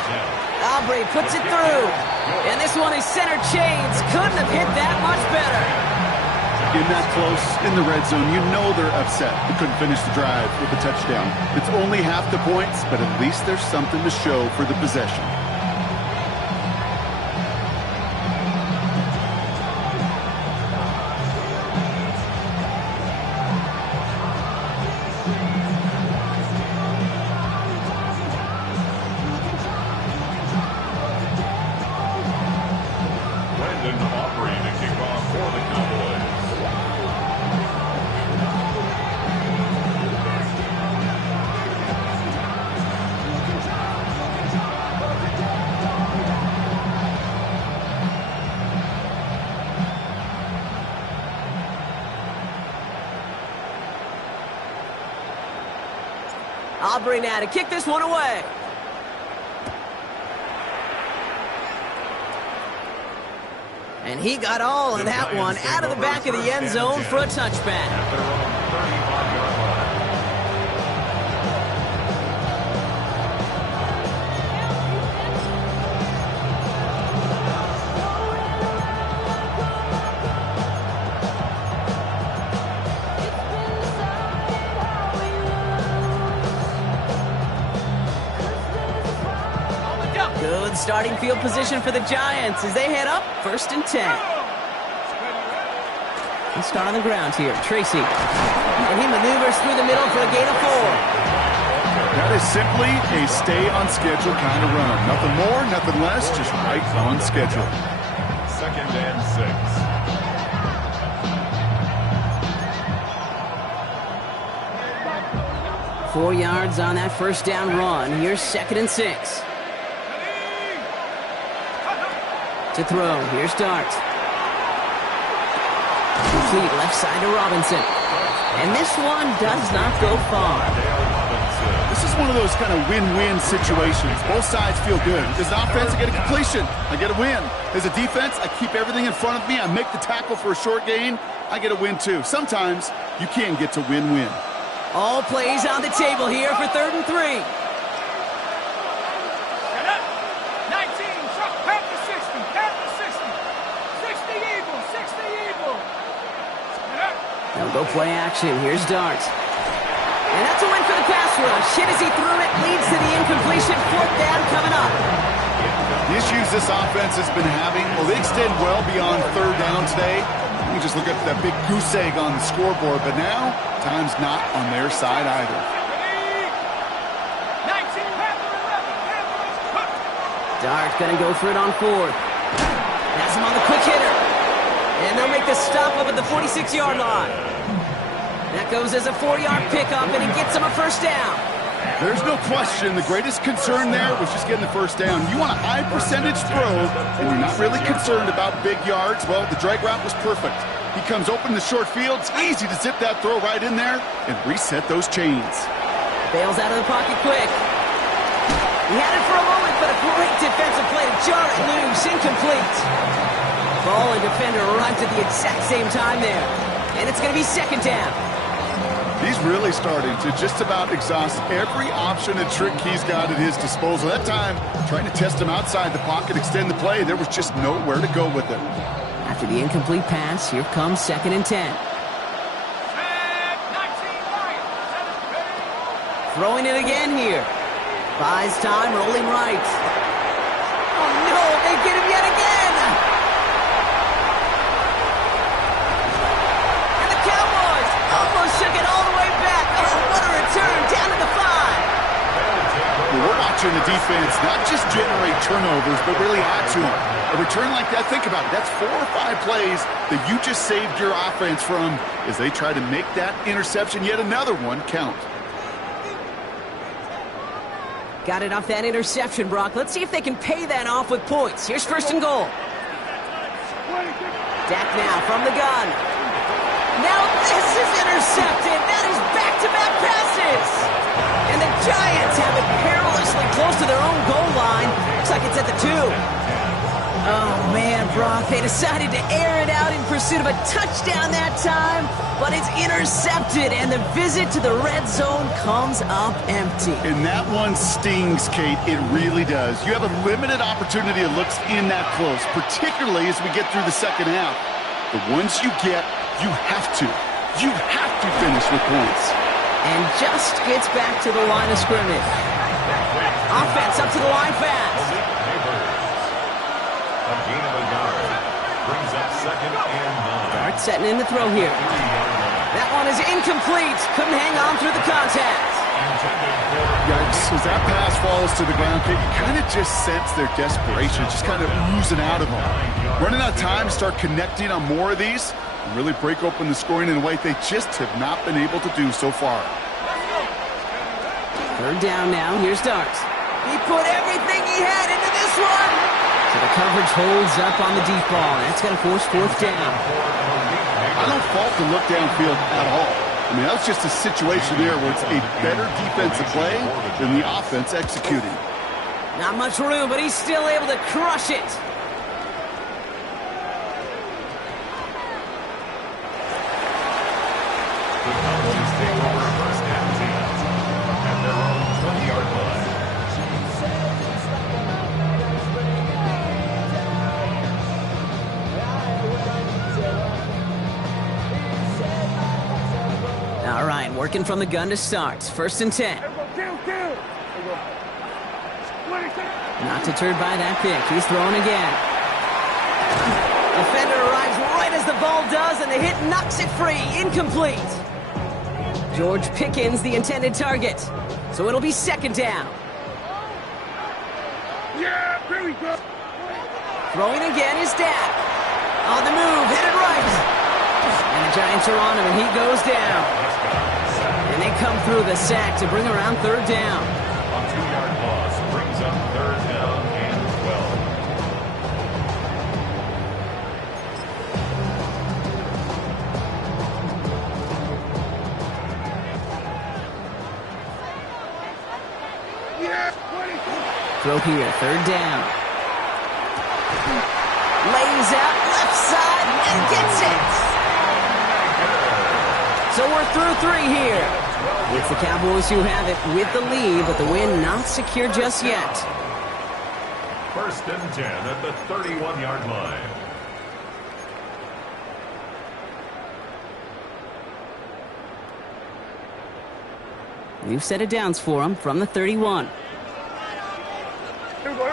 Aubrey puts it through. And this one is center chains. Couldn't have hit that much better. in that close in the red zone, you know they're upset. They couldn't finish the drive with a touchdown. It's only half the points, but at least there's something to show for the possession. Aubrey now to kick this one away. And he got all of that one out of the back of the end zone for a touchback. Good starting field position for the Giants as they head up 1st and 10. He'll start on the ground here. Tracy. And he maneuvers through the middle for a gain of 4. That is simply a stay on schedule kind of run. Nothing more, nothing less, just right on schedule. 2nd and 6. 4 yards on that first down run. Here's 2nd and 6. To throw. Here's Dart. Complete left side to Robinson. And this one does not go far. This is one of those kind of win-win situations. Both sides feel good. As an offense, I get a completion. I get a win. As a defense, I keep everything in front of me. I make the tackle for a short gain. I get a win, too. Sometimes you can get to win-win. All plays on the table here for 3rd and 3. They'll go play action. Here's Dart. And that's a win for the pass rush. Hit as he threw it. Leads to the incompletion. 4th down coming up. The issues this offense has been having, well, they extend well beyond 3rd down today. You can just look at that big goose egg on the scoreboard. But now, time's not on their side either. Dart going to go for it on 4th. Has him on the quick hitter. And they'll make the stop up at the 46-yard line. That goes as a 4-yard pickup, and it gets them a 1st down. There's no question. The greatest concern there was just getting the 1st down. You want a high percentage throw, and you're not really concerned about big yards. Well, the drag route was perfect. He comes open in the short field. It's easy to zip that throw right in there and reset those chains. Bails out of the pocket quick. He had it for a moment, but a great defensive play to jar it loose. Incomplete. Ball and defender arrived at the exact same time there. And it's going to be 2nd down. He's really starting to just about exhaust every option and trick he's got at his disposal. That time, trying to test him outside the pocket, extend the play, there was just nowhere to go with it. After the incomplete pass, here comes 2nd and 10. Throwing it again here. Buys time, rolling right. Oh no, they get him yet again! And the Cowboys almost took it all the way back. Oh, what a return, down to the 5. We're watching the defense not just generate turnovers, but really add to them. A return like that, think about it, that's 4 or 5 plays that you just saved your offense from as they try to make that interception, yet another one, count. Got it off that interception, Brock. Let's see if they can pay that off with points. Here's 1st and goal. Dak now from the gun. Now this is intercepted. That is back-to-back passes. And the Giants have it perilously close to their own goal line. Looks like it's at the 2. Oh, man, Brock, they decided to air it out in pursuit of a touchdown that time, but it's intercepted, and the visit to the red zone comes up empty. And that one stings, Kate. It really does. You have a limited opportunity that looks in that close, particularly as we get through the second half. But once you get You have to. You have to finish with points. And just gets back to the line of scrimmage. Offense up to the line fast. A gain of a yard. Brings up second and 9. Dart setting in the throw here. That one is incomplete. Couldn't hang on through the contact. Yikes. As that pass falls to the ground, you kind of just sense their desperation, just kind of oozing out of them. Running out of time to start connecting on more of these and really break open the scoring in a way they just have not been able to do so far. Third down now. Here's Dart. He put everything he had into this one. So the coverage holds up on the deep ball. That's going to force fourth down. I don't fault the look downfield at all. I mean, that's just a situation there where it's a better defensive play than the offense executing. Not much room, but he's still able to crush it. The Cowboys take over first and 10 at their own 20-yard line. All right, working from the gun to start. First and 10. Not deterred by that pick. He's throwing again. Defender arrives right as the ball does, and the hit knocks it free. Incomplete. George Pickens, the intended target. So it'll be second down. Yeah, here we go. Throwing again is Dak. On the move, headed right. And the Giants are on him, and he goes down. And they come through the sack to bring around third down. A 2-yard loss brings up third down and 12. Throw here, third down. Lays out left side and gets it. So we're through 3 here. It's the Cowboys who have it with the lead, but the win not secure just yet. First and 10 at the 31-yard line. New set of downs for them from the 31. Here we go.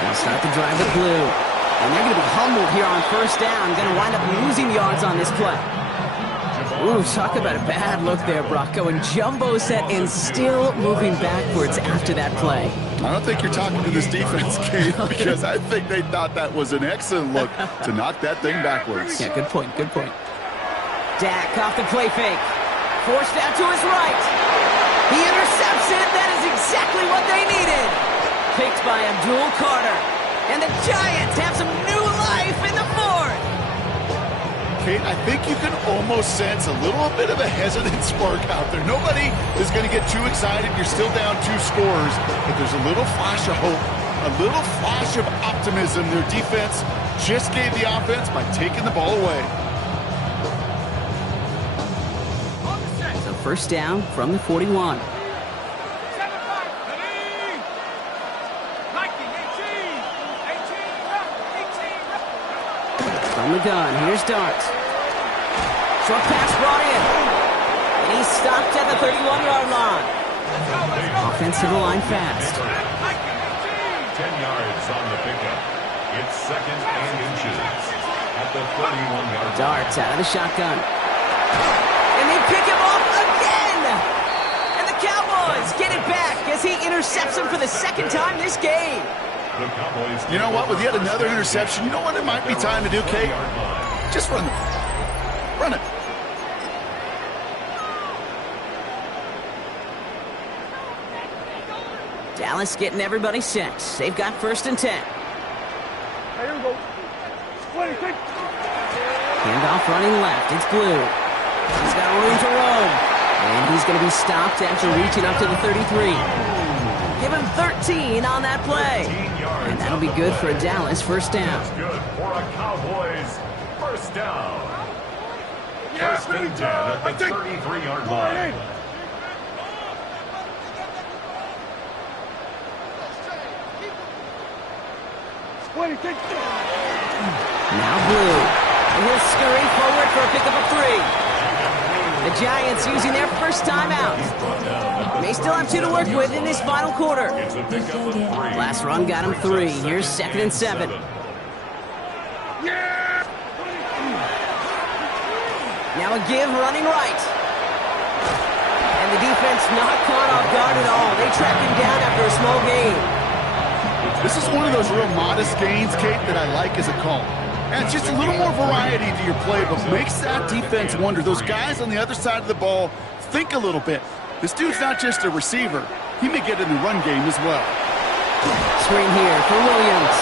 They'll start the drive with blue. And they're going to be humbled here on first down. Going to wind up losing yards on this play. Ooh, talk about a bad look there, Brock. Going jumbo set and still moving backwards after that play. I don't think you're talking to this defense, Kate, because I think they thought that was an excellent look to knock that thing backwards. Yeah, good point, good point. Dak off the play fake. Forced out to his right. He intercepts it. That is exactly what they needed. Picked by Abdul Carter. And the Giants have some new life in the fourth. Kate, I think you can almost sense a little bit of a hesitant spark out there. Nobody is going to get too excited. You're still down 2 scores, but there's a little flash of hope, a little flash of optimism. Their defense just gave the offense by taking the ball away. So first down from the 41. From the gun, here's Dart. Short pass brought in. And he's stopped at the 31-yard line. Offense to the line fast. 10 yards on the pickup. It's second and inches at the 31-yard line. Dart's out of the shotgun. And they pick him off again. And the Cowboys get it back as he intercepts him for the second time this game. You know what? With yet another interception, you know what it might be time to do, Kate? Just run the ball. Run it. Dallas getting everybody set. They've got first and 10. Here we go. Handoff running left. It's Blue. He's got room to roam. And he's going to be stopped after reaching up to the 33. Give him 13 on that play. And that'll be good for a Dallas first down. Good for a Cowboys first down. First and 10 at the 33-yard line. Now Blue. And he'll scurry forward for a pickup of 3. The Giants using their first timeout. They still have 2 to work with in this final quarter. Last run got him 3. Here's 2nd and 7. Now a give running right. And the defense not caught off guard at all. They track him down after a small gain. This is one of those real modest gains, Kate, that I like as a call. Adds just a little more variety to your playbook. Makes that defense wonder. Those guys on the other side of the ball think a little bit. This dude's not just a receiver. He may get in the run game as well. Screen here for Williams.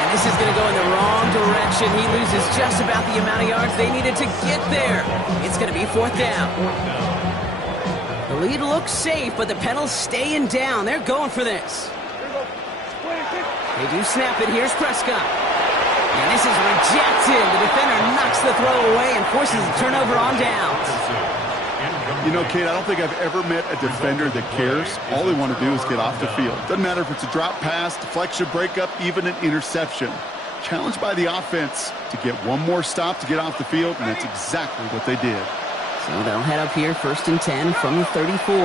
And this is going to go in the wrong direction. He loses just about the amount of yards they needed to get there. It's going to be 4th down. The lead looks safe, but the Penals staying down. They're going for this. They do snap it. Here's Prescott. And this is rejected. The defender knocks the throw away and forces a turnover on downs. You know, Kate, I don't think I've ever met a defender that cares. All they want to do is get off the field. Doesn't matter if it's a drop pass, deflection, breakup, even an interception. Challenged by the offense to get one more stop to get off the field, and that's exactly what they did. So they'll head up here 1st and 10 from the 34.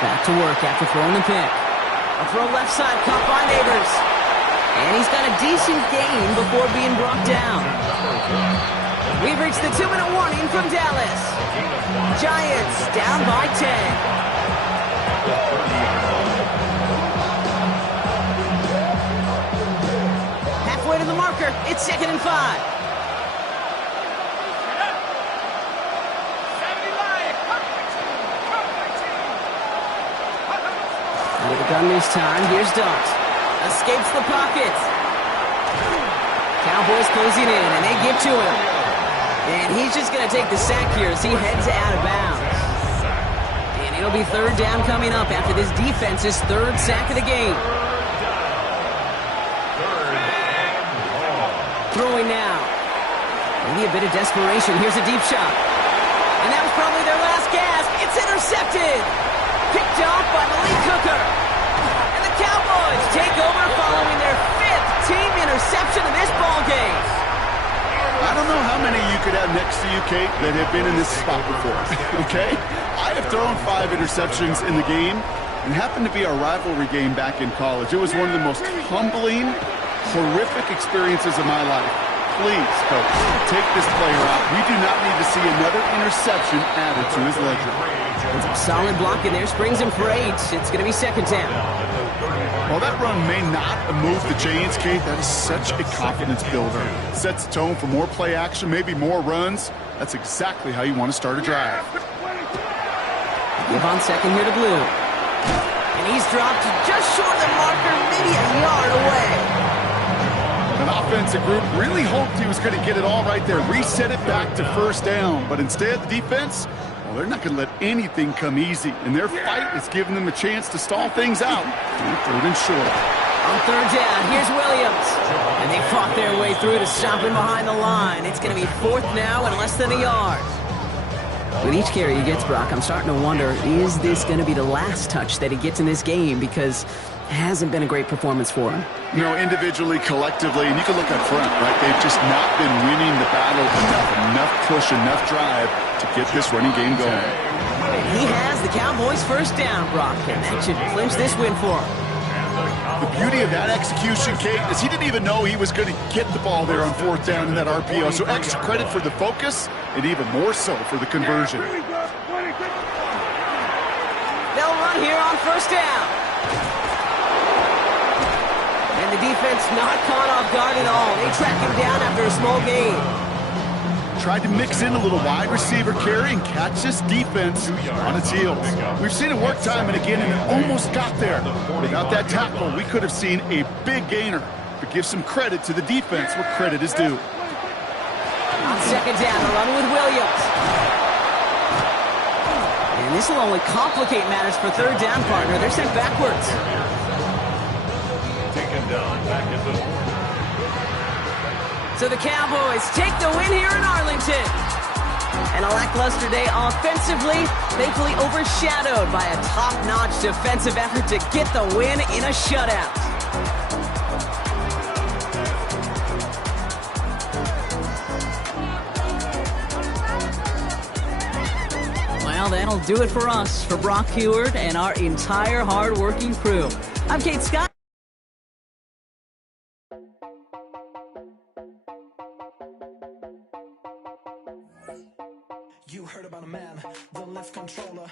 Back to work after throwing the pick. A throw left side, caught by Neighbors. And he's got a decent gain before being brought down. We've reached the 2-minute warning from Dallas. Giants down by 10. Halfway to the marker, it's 2nd and 5. Out of the gun this time, here's Dart. Escapes the pocket. Cowboys closing in, and they give to him. And he's just going to take the sack here as he heads out of bounds. And it'll be 3rd down coming up after this defense's 3rd sack of the game. Throwing now. Maybe a bit of desperation. Here's a deep shot. And that was probably their last gasp. It's intercepted. Picked off by Malik Hooker. And the Cowboys take over following their 5th team interception in this ballgame. I don't know how many you could have next to you, Kate, that have been in this spot before, okay? I have thrown 5 interceptions in the game, and happened to be our rivalry game back in college. It was one of the most humbling, horrific experiences of my life. Please, coach, take this player out. We do not need to see another interception added to his ledger. Solid block in there, springs him for 8. It's going to be 2nd down. While that run may not have moved the chains, Kate, that is such a confidence builder. It sets the tone for more play action, maybe more runs. That's exactly how you want to start a drive. Give on 2nd here to Blue. And he's dropped just short of the marker, maybe a yard away. An offensive group really hoped he was going to get it all right there, reset it back to 1st down. But instead, the defense, well, they're not going to let anything come easy. And their fight is giving them a chance to stall things out. 3rd and short. On 3rd down, here's Williams. And they fought their way through to stop him behind the line. It's going to be 4th now and less than a yard. With each carry he gets, Brock, I'm starting to wonder, is this going to be the last touch that he gets in this game? Because it hasn't been a great performance for him. You know, individually, collectively, and you can look up front, right? They've just not been winning the battle enough push, enough drive to get this running game going. And he has the Cowboys' 1st down, Brock, and that should clinch this win for him. The beauty of that execution, Kate, is he didn't even know he was going to get the ball there on 4th down in that RPO. So extra credit for the focus, and even more so for the conversion. They'll run here on 1st down. And the defense not caught off guard at all. They track him down after a small gain. Tried to mix in a little wide receiver carry and catch this defense on its heels. We've seen it work time and again, and it almost got there. Without that tackle, we could have seen a big gainer. But give some credit to the defense where credit is due. On 2nd down, they're running with Williams. And this will only complicate matters for 3rd down, partner. They're sent backwards. Taken down back at the 40. So the Cowboys take the win here in Arlington. And a lackluster day offensively, thankfully overshadowed by a top-notch defensive effort to get the win in a shutout. Well, that'll do it for us, for Brock Heward and our entire hard-working crew. I'm Kate Scott. You heard about a man, the left controller.